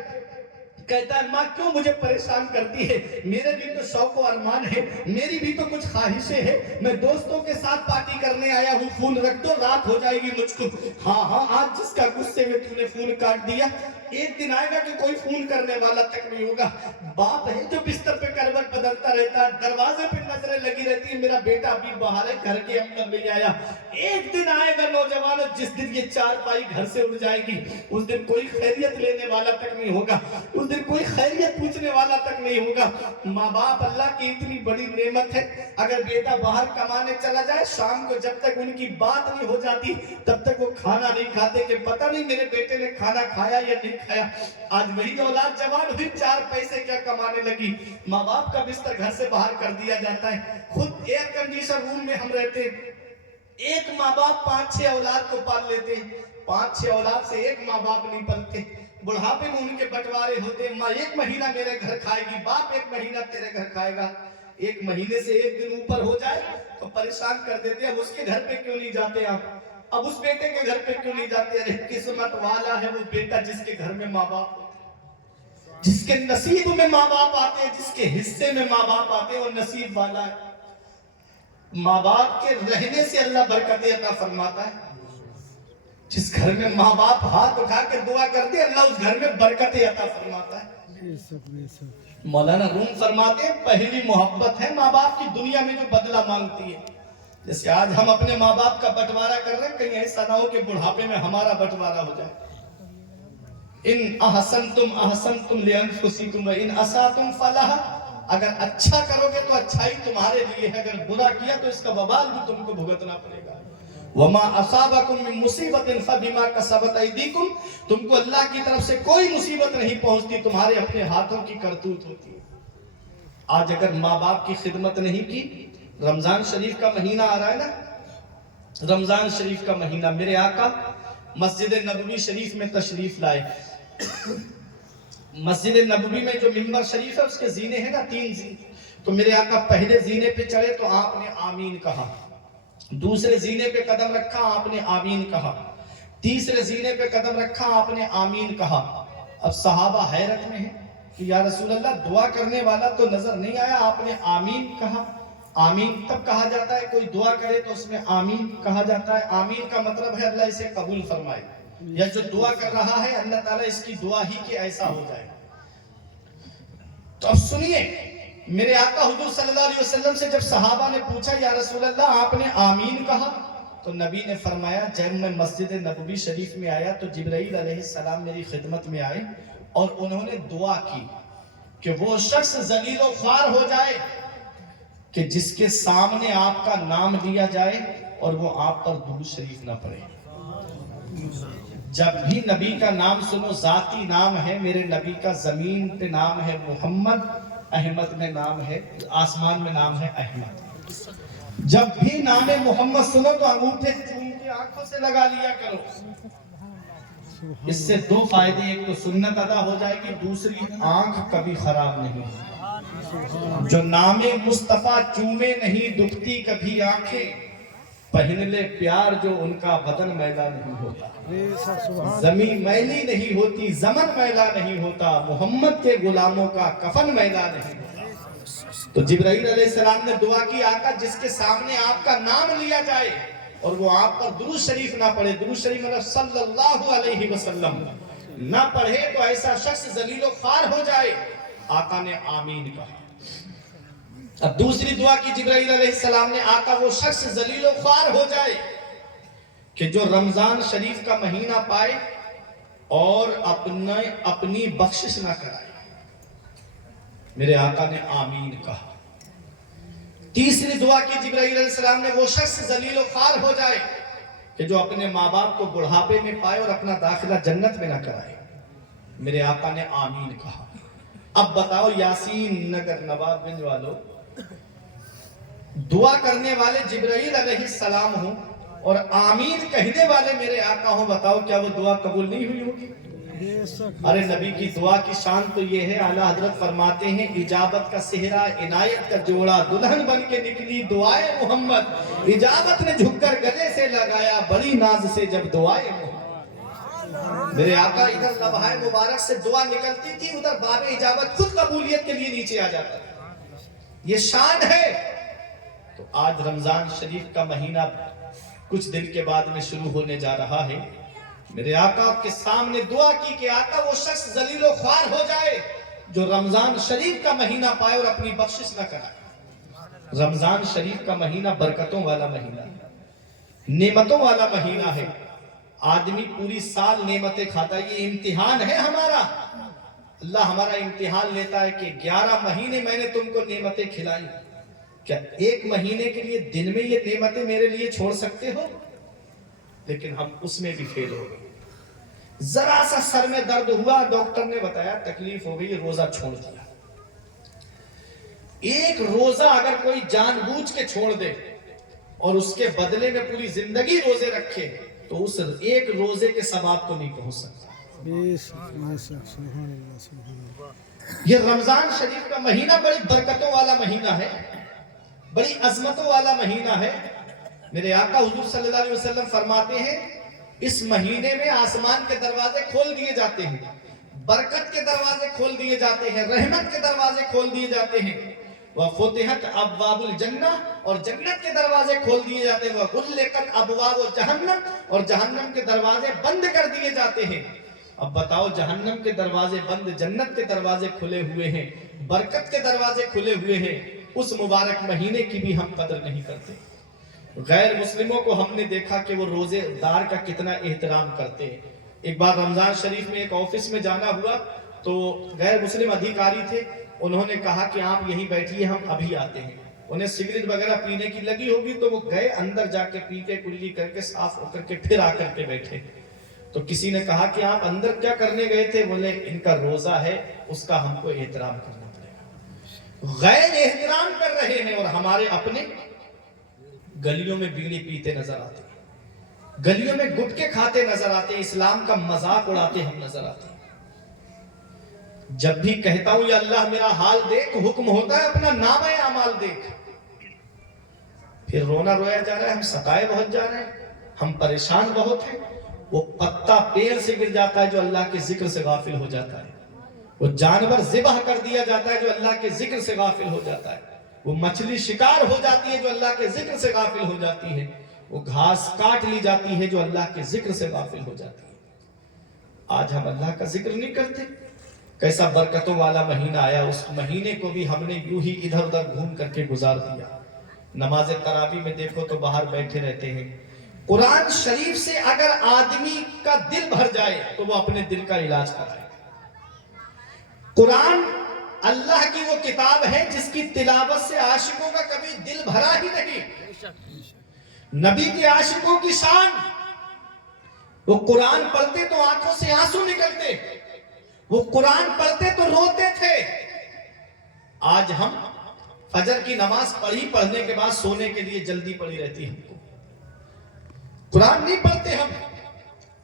कहता है, माँ क्यों मुझे परेशान करती है, मेरे भी तो शौक और अरमान है, मेरी भी तो कुछ ख्वाहिशें हैं, मैं दोस्तों के साथ पार्टी करने आया हूँ, फोन रख दो, रात हो जाएगी मुझको। हाँ हाँ, आज जिसका गुस्से में तूने फोन काट दिया, एक दिन आएगा कि कोई फोन करने वाला तक नहीं होगा। बाप है जो बिस्तर पे करवट बदलता रहता है, दरवाजे पे नजरें लगी रहती है, मेरा बेटा अभी बाहर है, घर के अंदर नहीं आया। एक दिन आएगा नौजवान, जिस दिन ये चारपाई घर से उड़ जाएगी, उस दिन कोई खैरियत लेने वाला तक नहीं होगा, उस दिन कोई खैरियत पूछने वाला तक नहीं होगा। माँ बाप अल्लाह की इतनी बड़ी नेमत है, अगर बेटा बाहर कमाने चला जाए, शाम को जब तक उनकी बात नहीं हो जाती तब तक वो खाना नहीं खाते कि पता नहीं मेरे बेटे ने खाना खाया या नहीं खाया। आज वही औलाद जवान हुई, 4 पैसे क्या कमाने लगी, माँ बाप का बिस्तर घर से बाहर कर दिया जाता है। खुद एयर कंडीशन रूम में हम रहते हैं, एक माँ बाप 5-6 औलाद को पाल लेते हैं, 5-6 औलाद से एक माँ बाप नहीं पलते। बुढ़ापे में उनके बंटवारे होते हैं, माँ 1 महीना मेरे घर खाएगी, बाप 1 महीना तेरे घर खाएगा। 1 महीने से 1 दिन ऊपर हो जाए तो परेशान कर देते हैं, अब उसके घर पे क्यों नहीं जाते आप, अब उस बेटे के घर पे क्यों नहीं जाते। अरे किस्मत वाला है वो बेटा जिसके घर में माँ बाप होते, जिसके नसीब में माँ बाप आते हैं, जिसके हिस्से में माँ बाप आते हैं, वो नसीब वाला है। माँ बाप के रहने से अल्लाह बरकतें अता फरमाता है। जिस घर में माँ बाप हाथ उठा के दुआ करते हैं, अल्लाह उस घर में बरकतें अता फरमाता है। मौलाना रूम फरमाते हैं, पहली मोहब्बत है माँ बाप की दुनिया में जो बदला मांगती है। जैसे आज हम अपने माँ बाप का बंटवारा कर रहे हैं, कहीं ऐसा ना हो कि बुढ़ापे में हमारा बंटवारा हो जाए। इन अहसनतुम लिअनफुसिकुम व इन असातुम फलहा, अगर अच्छा करोगे तो अच्छाई तुम्हारे लिए है, अगर बुरा किया तो इसका वबाल भी तुमको भुगतना पड़ेगा। वमा असाबकुम मिन मुसीबतिन फबिमा कसबत अयदीकुम, तुमको अल्लाह की तरफ से कोई मुसीबत नहीं पहुंचती, तुम्हारे अपने हाथों की करतूत होती है। आज अगर माँ बाप की खिदमत नहीं की, रमजान शरीफ का महीना आ रहा है ना, रमजान शरीफ का महीना, मेरे आका मस्जिद नबवी शरीफ में तशरीफ लाए। मस्जिद नबवी में जो मिंबर शरीफ है उसके जीने हैं ना, 3 जीने, तो मेरे आका पहले जीने पे चढ़े तो आपने आमीन कहा, दूसरे जीने पे कदम रखा आपने आमीन कहा, तीसरे जीने पे कदम रखा आपने आमीन कहा। अब सहाबा हैरत में है कि या रसूल अल्लाह, दुआ करने वाला तो नजर नहीं आया, आपने आमीन कहा। आमीन तब कहा जाता है, कोई दुआ करे तो उसमें आमीन कहा जाता है। आमीन का मतलब है अल्लाह इसे कबूल फरमाए, या जो दुआ कर रहा है अल्लाह ताला इसकी दुआ ही कि ऐसा हो जाए। तो अब सुनिए, मेरे आका हुजूर सल्लल्लाहु अलैहि वसल्लम से जब सहाबा ने पूछा, या रसूल अल्लाह आपने आमीन कहा, तो नबी ने फरमाया, जब मैं मस्जिद नबवी शरीफ में आया तो जिब्राइल अलैहिस्सलाम मेरी खिदमत में आए और उन्होंने दुआ की کہ وہ شخص ذلیل و خوار ہو جائے کہ جس کے سامنے آپ کا نام لیا جائے اور وہ آپ پر درود شریف نہ پڑھے. جب بھی نبی کا نام سنو، ذاتی نام ہے میرے نبی کا، زمین پہ نام ہے محمد، احمد میں نام ہے، آسمان میں نام ہے احمد. جب بھی نام محمد سنو تو انگوٹھے چوم کے آنکھوں سے لگا لیا کرو. اس سے دو فائدے، ایک تو سنت ادا ہو جائے گی، دوسری آنکھ کبھی خراب نہیں. جو نام مصطفیٰ چومے نہیں دکھتی کبھی آنکھیں، پہن لے پیار جو ان کا بدن میلا نہیں ہوتا. زمین میلی نہیں ہوتی، زمن میلا نہیں ہوتا، محمد کے غلاموں کا کفن میلا نہیں ہوتا. تو جبرائیل علیہ السلام نے دعا کی، آقا جس کے سامنے آپ کا نام لیا جائے اور وہ آپ پر درود شریف نہ پڑھے، درود شریف مطلب صلی اللہ علیہ وسلم نہ پڑھے تو ایسا شخص ذلیل و خوار ہو جائے. آقا نے آمین کہا. اب دوسری دعا کی جبرائیل علیہ السلام نے، آقا وہ شخص ذلیل و خوار ہو جائے کہ جو رمضان شریف کا مہینہ پائے اور اپنی بخشش نہ کرائے. میرے آقا نے آمین کہا. تیسری دعا کی جبرائیل علیہ السلام نے، وہ شخص ذلیل و خوار ہو جائے کہ جو اپنے ماں باپ کو بڑھاپے میں پائے اور اپنا داخلہ جنت میں نہ کرائے. میرے آقا نے آمین کہا. اب بتاؤ یاسین نگر نواب گنج والوں، دعا کرنے والے جبرائیل علیہ السلام ہوں اور آمین کہنے والے میرے آقا ہوں، بتاؤ کیا وہ دعا قبول نہیں ہوئی ہوگی؟ ارے نبی کی دعا کی شان تو یہ ہے، اعلیٰ حضرت فرماتے ہیں اجابت کا صحرا عنایت کا جوڑا، دلہن بن کے نکلی دعائے محمد، اجابت نے جھک کر گلے سے لگایا بڑی ناز سے جب دعائے محمد. میرے آقا ادھر لبہائے مبارک سے دعا نکلتی تھی، ادھر باب اجابت خود قبولیت کے لیے نیچے آ جاتا تھا. یہ شان ہے. تو آج رمضان شریف کا مہینہ کچھ دن کے بعد میں شروع ہونے جا رہا ہے. میرے آقا آپ کے سامنے دعا کی کہ آقا وہ شخص ذلیل و خوار ہو جائے جو رمضان شریف کا مہینہ پائے اور اپنی بخشش نہ کرائے. رمضان شریف کا مہینہ برکتوں والا مہینہ ہے، نعمتوں والا مہینہ ہے. آدمی پوری سال نعمتیں کھاتا ہے، یہ امتحان ہے ہمارا. اللہ ہمارا امتحان لیتا ہے کہ 11 مہینے میں نے تم کو نعمتیں کھلائی، کیا ایک مہینے کے لیے دن میں یہ نعمتیں میرے لیے چھوڑ سکتے ہو؟ لیکن ہم اس میں بھی فیل ہو گئے. ذرا سا سر میں درد ہوا، ڈاکٹر نے بتایا تکلیف ہو گئی، روزہ چھوڑ دیا. ایک روزہ اگر کوئی جان بوجھ کے چھوڑ دے اور اس کے بدلے میں پوری زندگی روزے رکھے تو اس ایک روزے کے ثواب کو نہیں پہنچ سکتا. یہ رمضان شریف کا مہینہ بڑی برکتوں والا مہینہ ہے، بڑی عظمتوں والا مہینہ ہے. میرے آقا حضور صلی اللہ علیہ وسلم فرماتے ہیں اس مہینے میں آسمان کے دروازے کھول دیے جاتے ہیں، برکت کے دروازے کھول دیے جاتے ہیں، رحمت کے دروازے کھول دیے جاتے ہیں. وَفُتِحَتْ أَبْوَابُ الْجَنَّةِ اور جنت کے دروازے کھول دیے جاتے ہیں. وَغُلِّقَتْ أَبْوَابُ جَهَنَّمَ اور جہنم کے دروازے بند کر دیے جاتے ہیں. اب بتاؤ جہنم کے دروازے بند، جنت کے دروازے کھلے ہوئے ہیں، برکت کے دروازے کھلے ہوئے ہیں. اس مبارک مہینے کی بھی ہم قدر نہیں کرتے. غیر مسلموں کو ہم نے دیکھا کہ وہ روزے دار کا کتنا احترام کرتے ہیں. ایک بار رمضان شریف میں ایک آفس میں جانا ہوا تو غیر مسلم ادھیکاری تھے، انہوں نے کہا کہ آپ یہیں بیٹھیے ہم ابھی آتے ہیں. انہیں سگریٹ وغیرہ پینے کی لگی ہوگی تو وہ گئے اندر جا کے پی کے کلی کر کے صاف ہو کر کے پھر آ کر کے بیٹھے. تو کسی نے کہا کہ آپ اندر کیا کرنے گئے تھے؟ بولے ان کا روزہ ہے، اس کا ہم کو احترام کرنا پڑے گا. غیر احترام کر رہے ہیں اور ہمارے اپنے گلیوں میں بیڑی پیتے نظر آتے ہیں، گلیوں میں گٹکے کھاتے نظر آتے ہیں، اسلام کا مذاق اڑاتے ہم نظر آتے ہیں. جب بھی کہتا ہوں یا اللہ میرا حال دیکھ، حکم ہوتا ہے اپنا نامہ اعمال دیکھ. پھر رونا رویا جا رہا ہے، ہم ستائے بہت جا رہے ہیں، ہم پریشان بہت ہیں. وہ پتا پیر سے گر جاتا ہے جو اللہ کے ذکر سے غافل ہو جاتا ہے. وہ جانور ذبح کر دیا جاتا ہے جو اللہ کے ذکر سے غافل ہو جاتا ہے. وہ مچھلی شکار ہو جاتی ہے جو اللہ کے ذکر سے غافل ہو جاتی ہے. وہ گھاس کاٹ لی جاتی ہے جو اللہ کے ذکر سے غافل ہو جاتی ہے. آج ہم اللہ کا ذکر نہیں کرتے. کیسا برکتوں والا مہینہ آیا، اس مہینے کو بھی ہم نے یوں ہی ادھر ادھر گھوم کر کے گزار دیا. نماز تراویح میں دیکھو تو باہر بیٹھے رہتے ہیں. قرآن شریف سے اگر آدمی کا دل بھر جائے تو وہ اپنے دل کا علاج کرائے. قرآن اللہ کی وہ کتاب ہے جس کی تلاوت سے عاشقوں کا کبھی دل بھرا ہی نہیں. نبی کے عاشقوں کی شان، وہ قرآن پڑھتے تو آنکھوں سے آنسو نکلتے، وہ قرآن پڑھتے تو روتے تھے. آج ہم فجر کی نماز پڑھنے کے بعد سونے کے لیے جلدی پڑی رہتی ہے. قرآن نہیں پڑھتے ہم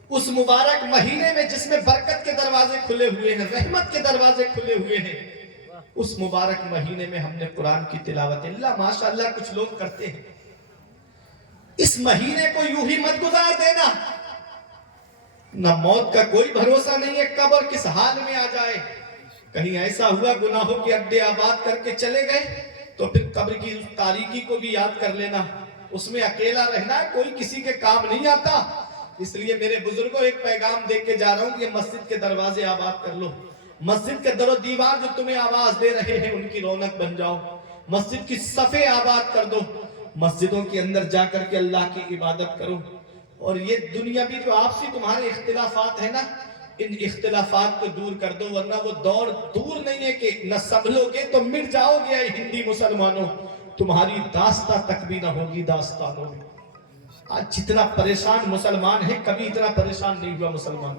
اس مبارک مہینے میں جس میں برکت کے دروازے کھلے ہوئے ہیں، رحمت کے دروازے کھلے ہوئے ہیں. اس مبارک مہینے میں ہم نے قرآن کی تلاوت اللہ ماشاءاللہ کچھ لوگ کرتے ہیں. اس مہینے کو یوں ہی مت گزار دینا. نہ موت کا کوئی بھروسہ نہیں ہے کب اور کس حال میں آ جائے. کہیں ایسا ہوا گناہوں کے اڈے آباد کر کے چلے گئے تو پھر قبر کی اس تاریکی کو بھی یاد کر لینا. اس میں اکیلا رہنا ہے، کوئی کسی کے کام نہیں آتا. اس لیے میرے بزرگوں ایک پیغام دے کے جا رہا ہوں کہ مسجد کے دروازے آباد کر لو. مسجد کے در و دیوار جو تمہیں آواز دے رہے ہیں ان کی رونق بن جاؤ. مسجد کی صفیں آباد کر دو. مسجدوں کے اندر جا کر کے اللہ کی عبادت کرو. اور یہ دنیا بھی جو آپسی تمہارے اختلافات ہیں نا، ان اختلافات کو دور کر دو، ورنہ وہ دور دور نہیں ہے کہ نہ سنبھلو گے تو مٹ جاؤ گے. اے ہندی مسلمانوں، تمہاری داستہ تک بھی نہ ہوگی داستانوں میں. آج جتنا پریشان مسلمان ہے کبھی اتنا پریشان نہیں ہوا مسلمان.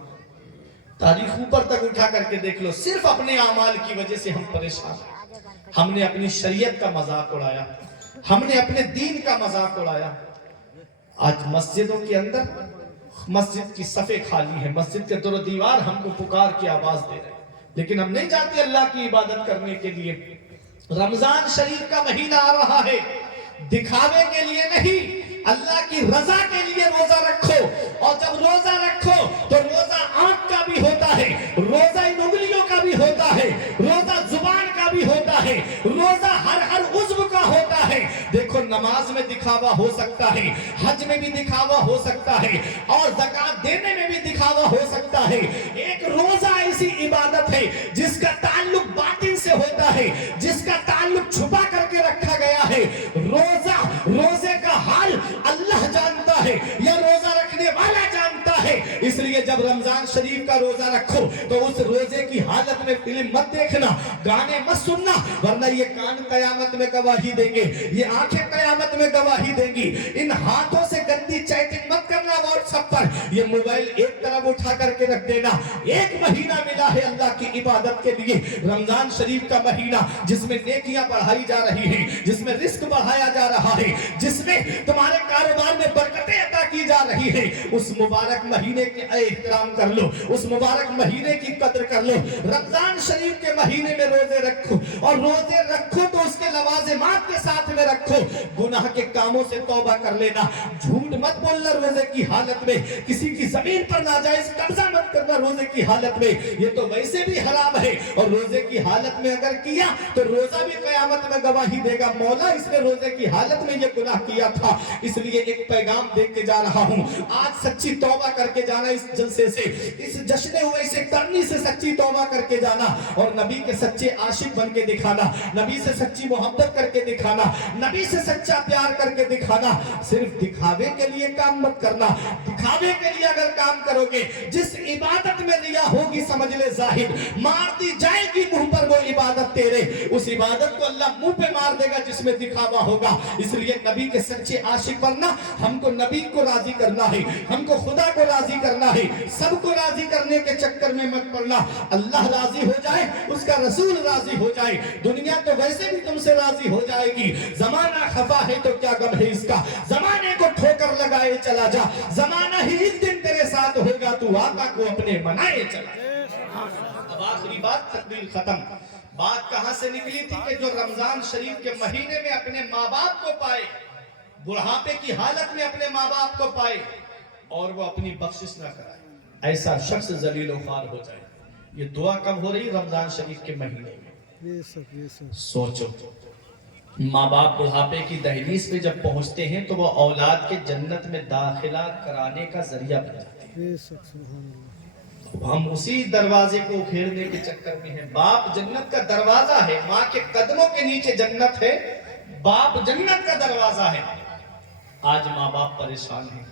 تاریخ اوپر تک اٹھا کر کے دیکھ لو، صرف اپنے اعمال کی وجہ سے ہم پریشان ہیں. ہم نے اپنی شریعت کا مذاق اڑایا، ہم نے اپنے دین کا مذاق اڑایا. آج مسجدوں کے اندر مسجد کی صفیں خالی ہیں، مسجد کے در و دیوار ہم کو پکار کی آواز دے رہے ہیں، لیکن ہم نہیں جاتے اللہ کی عبادت کرنے کے لیے. رمضان شریف کا مہینہ آ رہا ہے، دکھاوے کے لیے نہیں، اللہ کی رضا کے لیے روزہ رکھو. اور جب روزہ رکھو تو روزہ آنکھ کا بھی ہوتا ہے، روزہ ان انگلیوں کا بھی ہوتا ہے، روزہ زبان کا بھی ہوتا ہے، روزہ ہر عضو کا ہوتا ہے. دیکھو نماز میں دکھاوا ہو سکتا ہے، حج میں بھی دکھاوا ہو سکتا ہے، اور زکات دینے میں بھی دکھاوا ہو سکتا ہے. ایک روزہ ایسی عبادت ہے جس کا تعلق باطن سے ہوتا ہے، جس کا تعلق چھپا کر کے رکھا گیا ہے. روزے کا حال اللہ جانتا ہے یا روزہ رکھنے والا جانتا ہے. اس لیے جب رمضان شریف کا روزہ رکھو تو اس روزے کی حالت میں فلم مت دیکھنا، گانے مت سننا، ورنہ یہ کان قیامت میں گواہی دیں گے، یہ آنکھیں قیامت میں گواہی دیں گی. ان ہاتھوں سے گندی چیٹنگ مت کرنا واٹس ایپ پر. یہ موبائل ایک طرف اٹھا کر کے رکھ دینا. ایک مہینہ ملا ہے اللہ کی عبادت کے لیے، رمضان شریف کا مہینہ، جس میں نیکیاں بڑھائی جا رہی ہیں، جس میں رزق بڑھایا جا رہا ہے، جس میں تمہارے کاروبار میں برکتیں عطا کی جا رہی ہیں. اس مبارک مہینے کے احترام کر لو، اس مبارک مہینے کی قدر کر لو. رمضان شریف کے مہینے میں روزے رکھو، اور روزے رکھو تو اس کے لوازمات کے ساتھ میں رکھو. گناہ کے کاموں سے توبہ کر لینا، جھوٹ مت بولنا روزے کی حالت میں، کسی کی زمین پر ناجائز قبضہ مت کرنا روزے کی حالت میں، یہ تو ویسے بھی حرام ہے. اور روزے کی حالت میں اگر کیا تو روزہ بھی قیامت میں گواہی دے گا، مولا اس نے روزے کی حالت میں یہ گناہ کیا تھا. اس لیے ایک پیغام دے کے جا رہا ہوں، آج سچی توبہ کر کے جانا. اس جلسے سے، اس جشن ہوئے سے کرنی سے سچی توبہ کر کے جانا، اور نبی کے سچے عاشق بن کے دکھانا، نبی سے سچی محبت کر کے دکھانا، نبی سے سچا پیار کر کے دکھانا. صرف دکھاوے کے لیے کام مت کرنا. دکھاوے کے لیے اگر کام کرو گے، جس عبادت میں ریا ہوگی سمجھ لے ظاہر، مار دی جائے گی منہ پر وہ عبادت تیرے. اس عبادت کو اللہ منہ پہ مار دے گا جس میں دکھاوا ہوگا. اس لیے نبی کے سچے عاشق بننا، ہم کو نبی کو راضی کرنا ہے، ہم کو خدا کو راضی کرنا ہے. سب کو راضی کرنے کے چکر میں مت پڑنا. اللہ راضی ہو جائے، اس کا رسول راضی ہو جائے، دنیا تو ویسے بھی تم سے راضی ہو جائے گی. زمانہ خفا ہے تو کیا غم ہے اس کا، زمانے کو ٹھوکر لگائے چلا جا، زمانہ ہی ایک دن تیرے ساتھ ہوگا، تو آقا کو اپنے منائے چلا جا. اب آخری بات، تقریر ختم. بات کہاں سے نکلی تھی کہ جو رمضان شریف کے مہینے میں اپنے ماں باپ کو پائے، بڑھاپے کی حالت میں اپنے ماں باپ کو پائے اور وہ اپنی بخشش نہ کرائے، ایسا شخص ذلیل و خوار ہو جائے. یہ دعا کب ہو رہی؟ رمضان شریف کے مہینے میں. سوچو، ماں باپ بڑھاپے کی دہلیز پہ جب پہنچتے ہیں تو وہ اولاد کے جنت میں داخلہ کرانے کا ذریعہ بن جاتے ہیں. ہم اسی دروازے کو اکھیڑنے کے چکر میں ہیں. باپ جنت کا دروازہ ہے، ماں کے قدموں کے نیچے جنت ہے، باپ جنت کا دروازہ ہے. آج ماں باپ پریشان ہیں،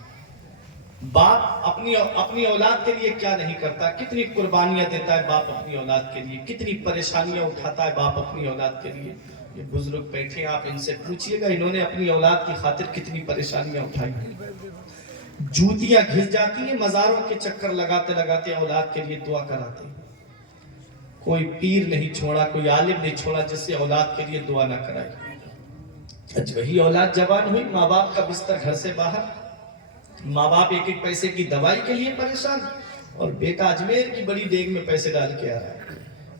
बाप अपनी औलाद के लिए क्या नहीं करता, कितनी कुर्बानियां देता है बाप अपनी औलाद के लिए, कितनी परेशानियां उठाता है बाप अपनी औलाद के लिए। ये बुजुर्ग बैठे, आप इनसे पूछिएगा इन्होंने अपनी औलाद की खातिर कितनी परेशानियां उठाई हैं। जूतियां घिस जाती हैं, मजारों के चक्कर लगाते लगाते औलाद के लिए दुआ कराते हैं। कोई पीर नहीं छोड़ा, कोई आलिम नहीं छोड़ा जिससे औलाद के लिए दुआ ना कराई। आज वही औलाद जवान हुई, माँ बाप का बिस्तर घर से बाहर, माँ बाप एक एक पैसे की दवाई के लिए परेशान, और बेटा अजमेर की बड़ी देग में पैसे डाल के आ रहा है।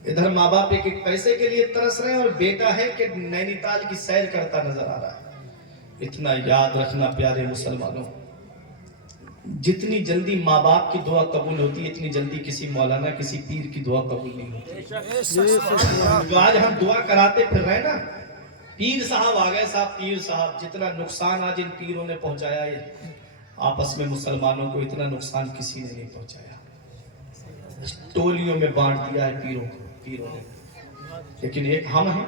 इधर माँ बाप एक एक पैसे के लिए तरस रहे हैं, और बेटा है कि नैनीताल की सैर करता नजर आ रहा है। इतना याद रखना प्यारे मुसलमानों, जितनी जल्दी माँ बाप की दुआ कबूल होती है, इतनी जल्दी किसी मौलाना किसी पीर की दुआ कबूल नहीं होती। तो आज हम दुआ कराते फिर रहे ना, पीर साहब आ गए, साहब पीर साहब, जितना नुकसान आज इन पीरों ने पहुंचाया है आपस में मुसलमानों को, इतना नुकसान किसी ने नहीं पहुंचाया। टोलियों में बांट दिया है पीरों ने। लेकिन एक हम हैं,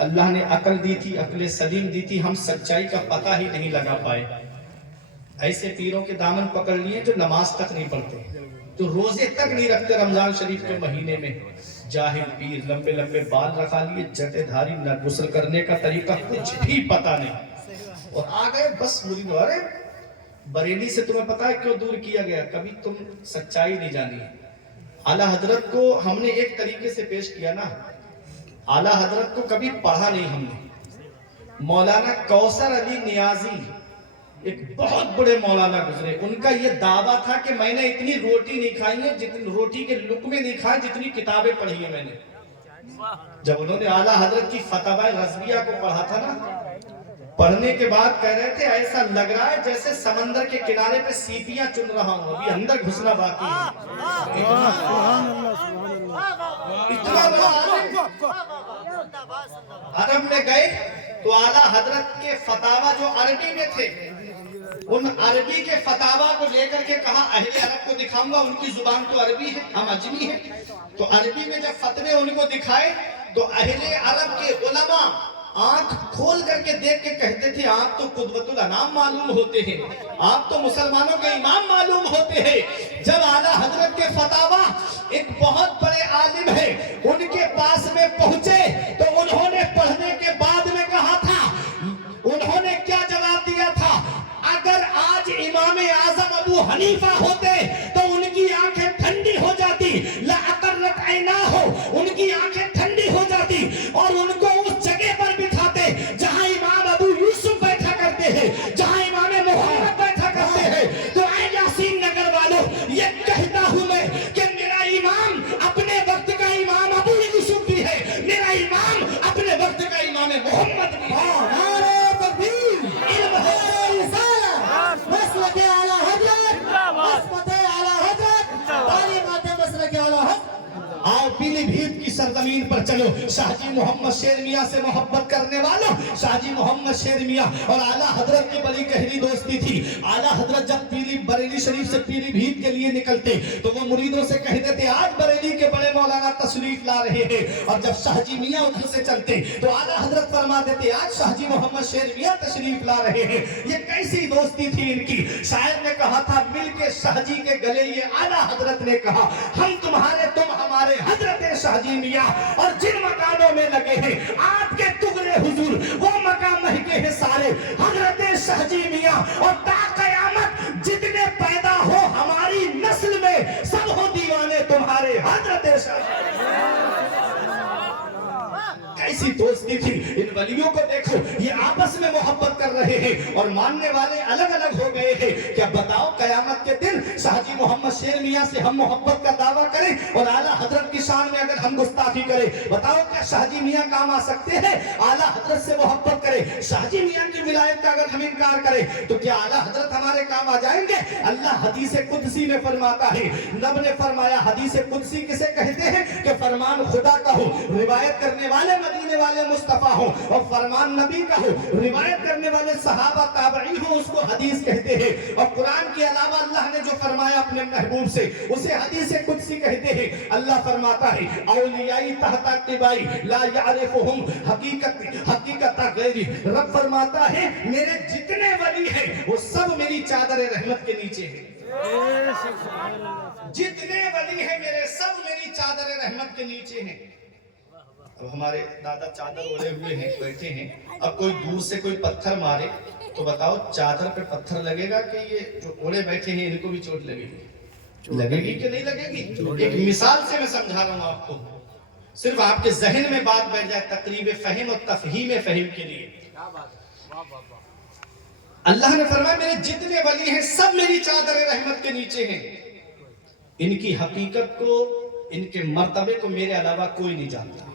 अल्लाह ने अकल दी थी, अकल सलीम दी थी, हम सच्चाई का पता ही नहीं लगा पाए। ऐसे पीरों के दामन पकड़ लिए जो नमाज तक नहीं पढ़ते, जो रोजे तक नहीं रखते रमजान शरीफ के महीने में। जाहिल पीर, लंबे लंबे बाल रखा लिए, जटेधारी, न गुस्ल करने का तरीका कुछ भी पता नहीं, और आ गए बस मुरीद। अरे बरेली से तुम्हें पता है क्यों दूर किया गया? कभी तुम सच्चाई नहीं जानी। आला हजरत को हमने एक तरीके से पेश किया ना, आला हजरत को कभी पढ़ा नहीं हमने। मौलाना कौसर अली नियाजी एक बहुत बड़े मौलाना गुजरे, उनका ये दावा था कि मैंने इतनी रोटी नहीं खाई है, जितनी रोटी के लुकमे नहीं खाए जितनी किताबें पढ़ी है मैंने। जब उन्होंने आला हजरत की फतवा रज़विया को पढ़ा था ना, पढ़ने के बाद कह रहे थे ऐसा लग रहा है जैसे समंदर के किनारे पे सीपियां चुन रहा हूं, अभी अंदर घुसना बाकी है। इतना अरब में गए तो आला हजरत के फतावा जो अरबी में थे, उन अरबी के फतावा को लेकर के कहा अहले अरब को दिखाऊंगा, उनकी जुबान तो अरबी है, हम अजमी है। तो अरबी में जब फतवे उनको दिखाए तो अहले अरब के उलमा आंख खोल करके देख के कहते थे आप तो कुदवतुल अनाम मालूम होते हैं, आप तो मुसलमानों के इमाम मालूम होते हैं। जब आला हजरत के फतावा एक बहुत बड़े आलिम है उनके पास में पहुंचे तो उन्होंने पढ़ने के बाद में कहा था, उन्होंने क्या जवाब दिया था? अगर आज इमाम आजम अबू हनीफा होते तो उनकी आंखें ठंडी हो जाती, ला अकर्रत ऐना हो, उनकी आंखें ठंडी हो जाती, और उनको उस जगह पर बिठाते जहां इमाम अबू यूसुफ बैठा करते हैं, जहां इमाम मोहम्मद बैठा करते हैं। तो ऐ यासीन नगर वालों, ये कहता हूं मैं कि मेरा इमाम अपने वक्त का इमाम अबू यूसुफ भी है, मेरा इमाम अपने वक्त का इमाम मोहम्मद भी है। आओ पीलीभीत की सरजमीन पर चलो, शाहजी मोहम्मद शेर मियां से मोहब्बत करने वालों, शाहजी मोहम्मद शेर मियां और आला हजरत की बड़ी गहरी दोस्ती थी। आला हजरत जब बरेली शरीफ से पीलीभीत के लिए निकलते तो वो मुरीदों से कहते थे आज बरेली के बड़े मौलाना तशरीफ ला रहे हैं, और जब शाहजी मियां उधर से चलते तो आला हजरत फरमा देते आज शाहजी मोहम्मद शेर मियां तशरीफ ला रहे हैं। ये कैसी दोस्ती थी इनकी। शायर ने कहा था मिल के शाहजी के गले ये आला हजरत ने कहा हम तुम्हारे तुम हमारे हजरत शाहजी मियां, और जिन मकानों में लगे हैं आपके टुकड़े हुजूर वो मकान महके हैं सारे हजरत शाहजी मियां, और ता कयामत जितने पैदा हो हमारी नस्ल में सब हो दीवाने तुम्हारे हजरत शाहजी। कैसी दोस्ती थी। इन वलियों को देखो ये आपस में मोहब्बत कर रहे हैं और मानने वाले अलग अलग हो गए हैं। क्या बताओ कयामत के दिन शाहजी मोहम्मद शेर मियां से हम मोहब्बत का दावा करें और आला हजरत की शान में अगर हम गुस्ताखी करें, बताओ क्या शाहजी मियां काम आ सकते हैं? आला हजरत से मोहब्बत करें, शाहजी मियां की विलायत का अगर हम इनकार करें तो क्या आला हजरत हमारे काम आ जाएंगे? अल्लाह हदीस कुदसी में फरमाता है, रब ने फरमाया, हदीस कुदसी किसे कहते हैं कि फरमान खुदा का हो, रिवायत करने वाले मदीने वाले मुस्तफा हो, और फरमान नबी का हो, रिवायत करने वाले सहाबा ताबईन हो, उसको हदीस कहते हैं। और कुरान के अलावा अल्लाह ने जो फरमाया अपने महबूब से उसे हदीस कुदसी कहते रहे हैं। अल्लाह फरमाता है औलियाई तहता तिबाई ला यारिफुहुम हकीकत गैरी। रब फरमाता है मेरे जितने वली हैं वो सब मेरी चादर रहमत के नीचे हैं। जितने वली हैं मेरे सब मेरी चादर रहमत के नीचे हैं। अब हमारे दादा चादर ओढ़े हुए हैं, बैठे हैं, अब कोई दूर से कोई पत्थर मारे तो बताओ चादर पे पत्थर लगेगा कि ये जो ओढ़े बैठे हैं इनको भी चोट लगेगी? लगेगी कि नहीं लगेगी? एक मिसाल से मैं समझा रहा हूं आपको, सिर्फ आपके जहन में बात बैठ जाए तकरीब फहीम और तफहीम फहीम के लिए। अल्लाह ने फरमाया मेरे जितने वली हैं सब मेरी चादर रहमत के नीचे हैं। इनकी हकीकत को, इनके मर्तबे को मेरे अलावा कोई नहीं जानता।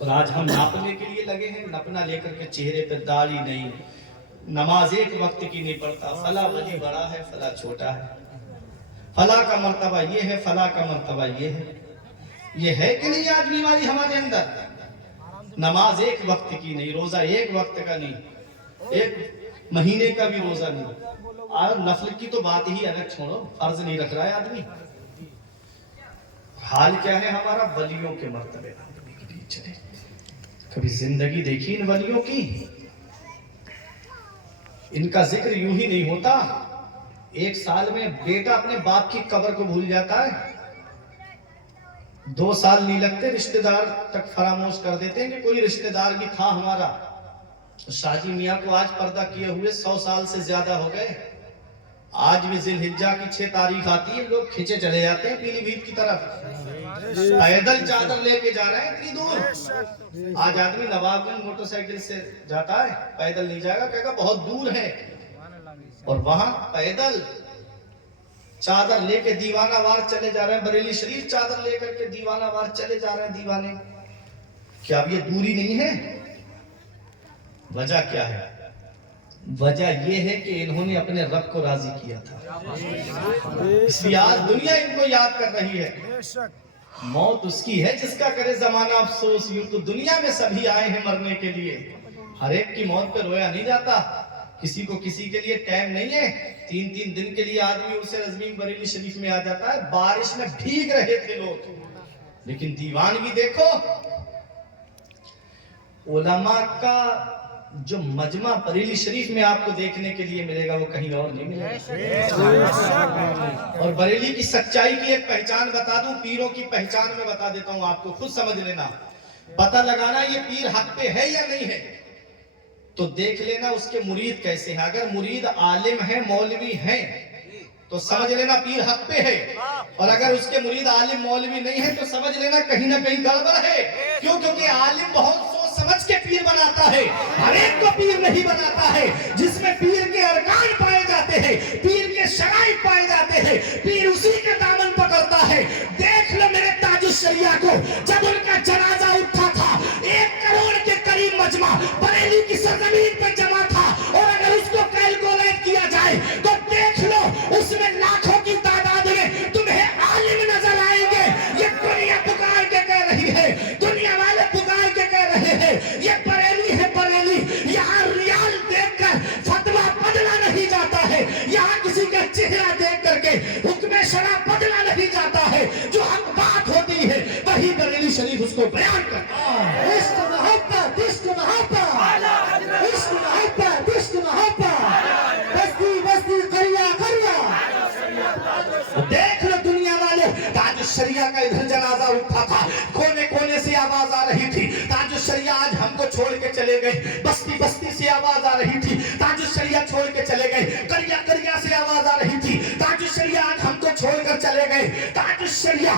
और आज हम नापने के लिए लगे हैं, नपना लेकर के चेहरे पर दाढ़ी नहीं, नमाज एक वक्त की नहीं पढ़ता, फला वली बड़ा है फला छोटा है, फला का मर्तबा ये है फला का मर्तबा ये है। ये है कि नहीं आज बीमारी हमारे अंदर? नमाज एक वक्त की नहीं, रोजा एक वक्त का नहीं, एक महीने का भी रोजा नहीं, और नफल की तो बात ही अलग छोड़ो, फर्ज नहीं रख रहा है आदमी। हाल क्या है हमारा? वलियों के मर्तबे चले। कभी जिंदगी देखी इन वलियों की? इनका जिक्र यूं ही नहीं होता। एक साल में बेटा अपने बाप की कब्र को भूल जाता है, 2 साल नहीं लगते रिश्तेदार तक फरामोश कर देते हैं कि कोई रिश्तेदार भी था हमारा। शाजी मियाँ को आज पर्दा किए हुए 100 साल से ज्यादा हो गए। आज भी जिलहिज्जा की 6 तारीख आती है, लोग खींचे चले जाते हैं पीलीभीत की तरफ, पैदल चादर लेके जा रहे हैं इतनी दूर। आज आदमी नवाबगंज मोटरसाइकिल से जाता है, पैदल नहीं जाएगा, कहेगा बहुत दूर है। और वहां पैदल चादर लेके दीवानावार चले जा रहे हैं। बरेली शरीफ चादर लेकर के दीवानावार चले जा रहे हैं दीवाने। क्या अब ये दूरी नहीं है? वजह क्या है? वजह यह है कि इन्होंने अपने रब को राजी किया था, इसलिए आज दुनिया इनको याद कर रही है। मौत उसकी है जिसका करे जमाना अफसोस। यूं तो दुनिया में सभी आए हैं मरने के लिए, हर एक की मौत पे रोया नहीं जाता। किसी को किसी के लिए टाइम नहीं है। 3-3 दिन के लिए आदमी उसे अजमीन बरेली शरीफ में आ जाता है। बारिश में भीग रहे थे लोग, लेकिन दीवानगी देखो। उलमा का जो मजमा बरेली शरीफ में आपको देखने के लिए मिलेगा वो कहीं और नहीं मिलेगा। और बरेली की सच्चाई की एक पहचान बता दूं, पीरों की पहचान में बता देता हूं आपको, खुद समझ लेना। पता लगाना ये पीर हक पे है या नहीं है, तो देख लेना उसके मुरीद कैसे हैं। अगर मुरीद आलिम है, मौलवी है, तो समझ लेना पीर हक पे है। और अगर उसके मुरीद आलिम मौलवी नहीं है तो समझ लेना कहीं ना कहीं गड़बड़ है। क्यों? क्योंकि आलिम बहुत समझ के पीर बनाता है, हर एक को पीर नहीं बनाता है। जिसमें पीर के अरकान पाए जाते हैं, पीर के शराइत पाए जाते हैं, पीर उसी के दामन पकड़ता है। देख लो मेरे ताजुश शरिया को, जब उनका जनाजा उठा था 1 करोड़ के करीब मजमा बरेली की सरजमीन पर जमा था। और अगर उसको कैलकुलेट किया जाए तो देख लो उसमें लाखों की तादाद में तुम्हें आलिम नजर आएंगे। ये दुनिया पुकार के कह रही है, दुनिया वाले पुकार के कह रहे हैं, ये बरेली है बरेली। यहाँ रियाल देखकर फतवा बदला नहीं जाता है, यहाँ किसी का चेहरा देख करके हुक्म शरा बदला नहीं जाता है। जो हक बात होती है वही बरेली शरीफ उसको बयान करता है। इश्क मोहब्बत, इश्क मोहब्बत, इश्क मोहब्बत, इश्क मोहब्बत, बस्ती बस्ती करिया करिया। देख लो दुनिया वाले, ताजुश शरिया का इधर जनाजा उठा था, कोने कोने से आवाज आ रही थी, ताजुश शरिया आज हमको छोड़ के चले गए। बस्ती बस्ती से आवाज आ रही थी, ताजुश शरिया छोड़ के चले गए। करिया करिया से आवाज आ रही थी, ताजुश शरिया आज हमको छोड़कर चले गए। ताजुश शरिया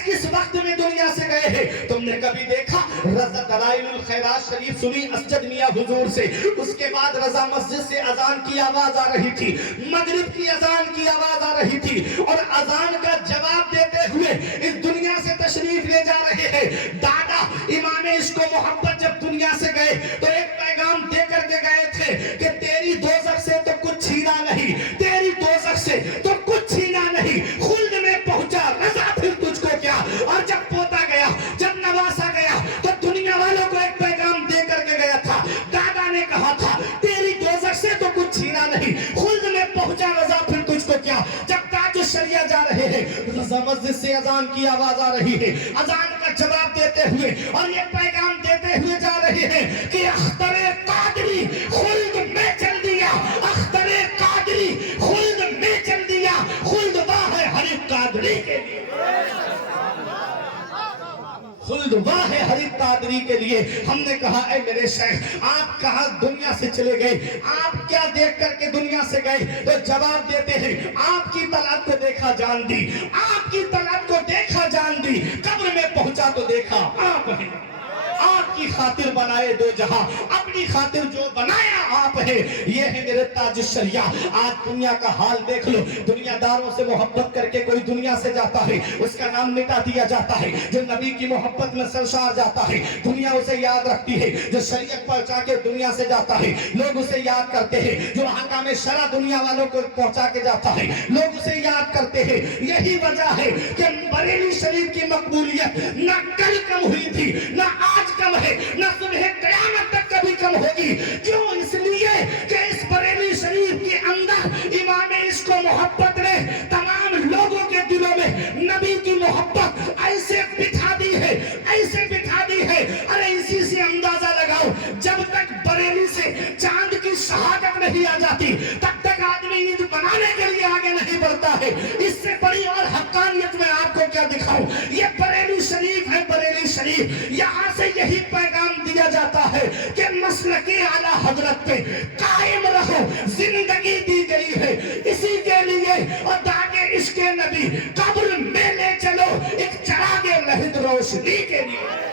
किस वक्त में दुनिया से गए हैं? तुमने कभी देखा रज़ा दलाइलुल खैरात शरीफ सुनी असजद मियां हुजूर से, उसके बाद रज़ा मस्जिद से अजान की आवाज आ रही थी, मगरिब की अजान की आवाज आ रही थी, और अजान का जवाब देते हुए इस दुनिया से तशरीफ ले जा रहे हैं। दादा इमाम इश्क व मोहब्बत जब दुनिया से गए तो एक पैगाम देकर के गए थे कि तेरी दोज़ख से तो कुछ छीना नहीं, तेरी दोज़ख से तो कुछ छीना नहीं, खुल्द में पहुंचा रज़ा फिर तुझको क्या। और जब पोता गया, जब नवासा गया, तो दुनिया वालों को एक पैगाम दे करके गया था। दादा ने कहा था तेरी दोज़ख से तो कुछ छीना नहीं, खुल्द में पहुंचा रज़ा फिर तुझको क्या। जब ताजुश शरिया जा रहे हैं, रज़ा اور مسجد سے اذان کی آواز آ رہی ہے، اذان کا جواب دیتے ہوئے اور یہ پیغام دیتے ہوئے جا رہے ہیں کہ اختر قادری خلد میں چل دیا، اختر قادری خلد میں چل دیا، خلد واہ ہے ہر ایک قادری کے لیے، خلد واہ ہے ہر ایک قادری کے لیے۔ ہم نے کہا اے میرے شیخ آپ کہاں دنیا سے چلے گئے، آپ کیا دیکھ کر کے دنیا سے گئے؟ تو جواب دیتے ہیں آپ کی طلعت کو دیکھا جان دی، آپ کی طلعت کو دیکھا جان دی، قبر میں پہنچا تو دیکھا آپ ہیں، آپ کی خاطر بنائے دو جہاں، اپنی خاطر جو بنایا آپ ہے، یہ ہے میرے تاج الشریعہ۔ آج دنیا کا حال دیکھ لو، دنیا داروں سے محبت کر کے کوئی دنیا سے جاتا ہے اس کا نام مٹا دیا جاتا ہے، جو نبی کی محبت میں سرشار جاتا ہے دنیا اسے یاد رکھتی ہے، جو شریعت پہنچا کے دنیا سے جاتا ہے لوگ اسے یاد کرتے ہیں، جو احکام شرع دنیا والوں کو پہنچا کے جاتا ہے لوگ اسے یاد کرتے ہیں۔ یہی وجہ ہے کہ بریلی شریف کی مقبولیت نہ کل کم ہوئی تھی، نہ آج کم ہے، نہ صبح قیامت تک کبھی کم ہوگی۔ کیوں؟ اس لیے کہ اس بریلی شریف کے اندر امام عشق و محبت نے تمام لوگوں کے دلوں میں نبی کی محبت ایسے بٹھا دی ہے، ایسے بٹھا دی ہے۔ ارے اسی سے اندازہ لگاؤ، جب تک بریلی سے چاند کی شہادت نہیں آ جاتی تب تک آدمی عید بنانے کے لیے آگے نہیں بڑھتا ہے۔ اس سے بڑی اور حقانیت میں آپ کو کیا دکھاؤں، یہ بریلی شریف ہے، بریلی شریف۔ یہاں سے یہی پیغام دیا جاتا ہے کہ مسلک اعلیٰ حضرت پہ قائم رہو، زندگی دی گئی ہے اسی کے لیے، اور داغ عشق نبی قبر میں لے چلو ایک چراغ لہد روشنی کے لیے۔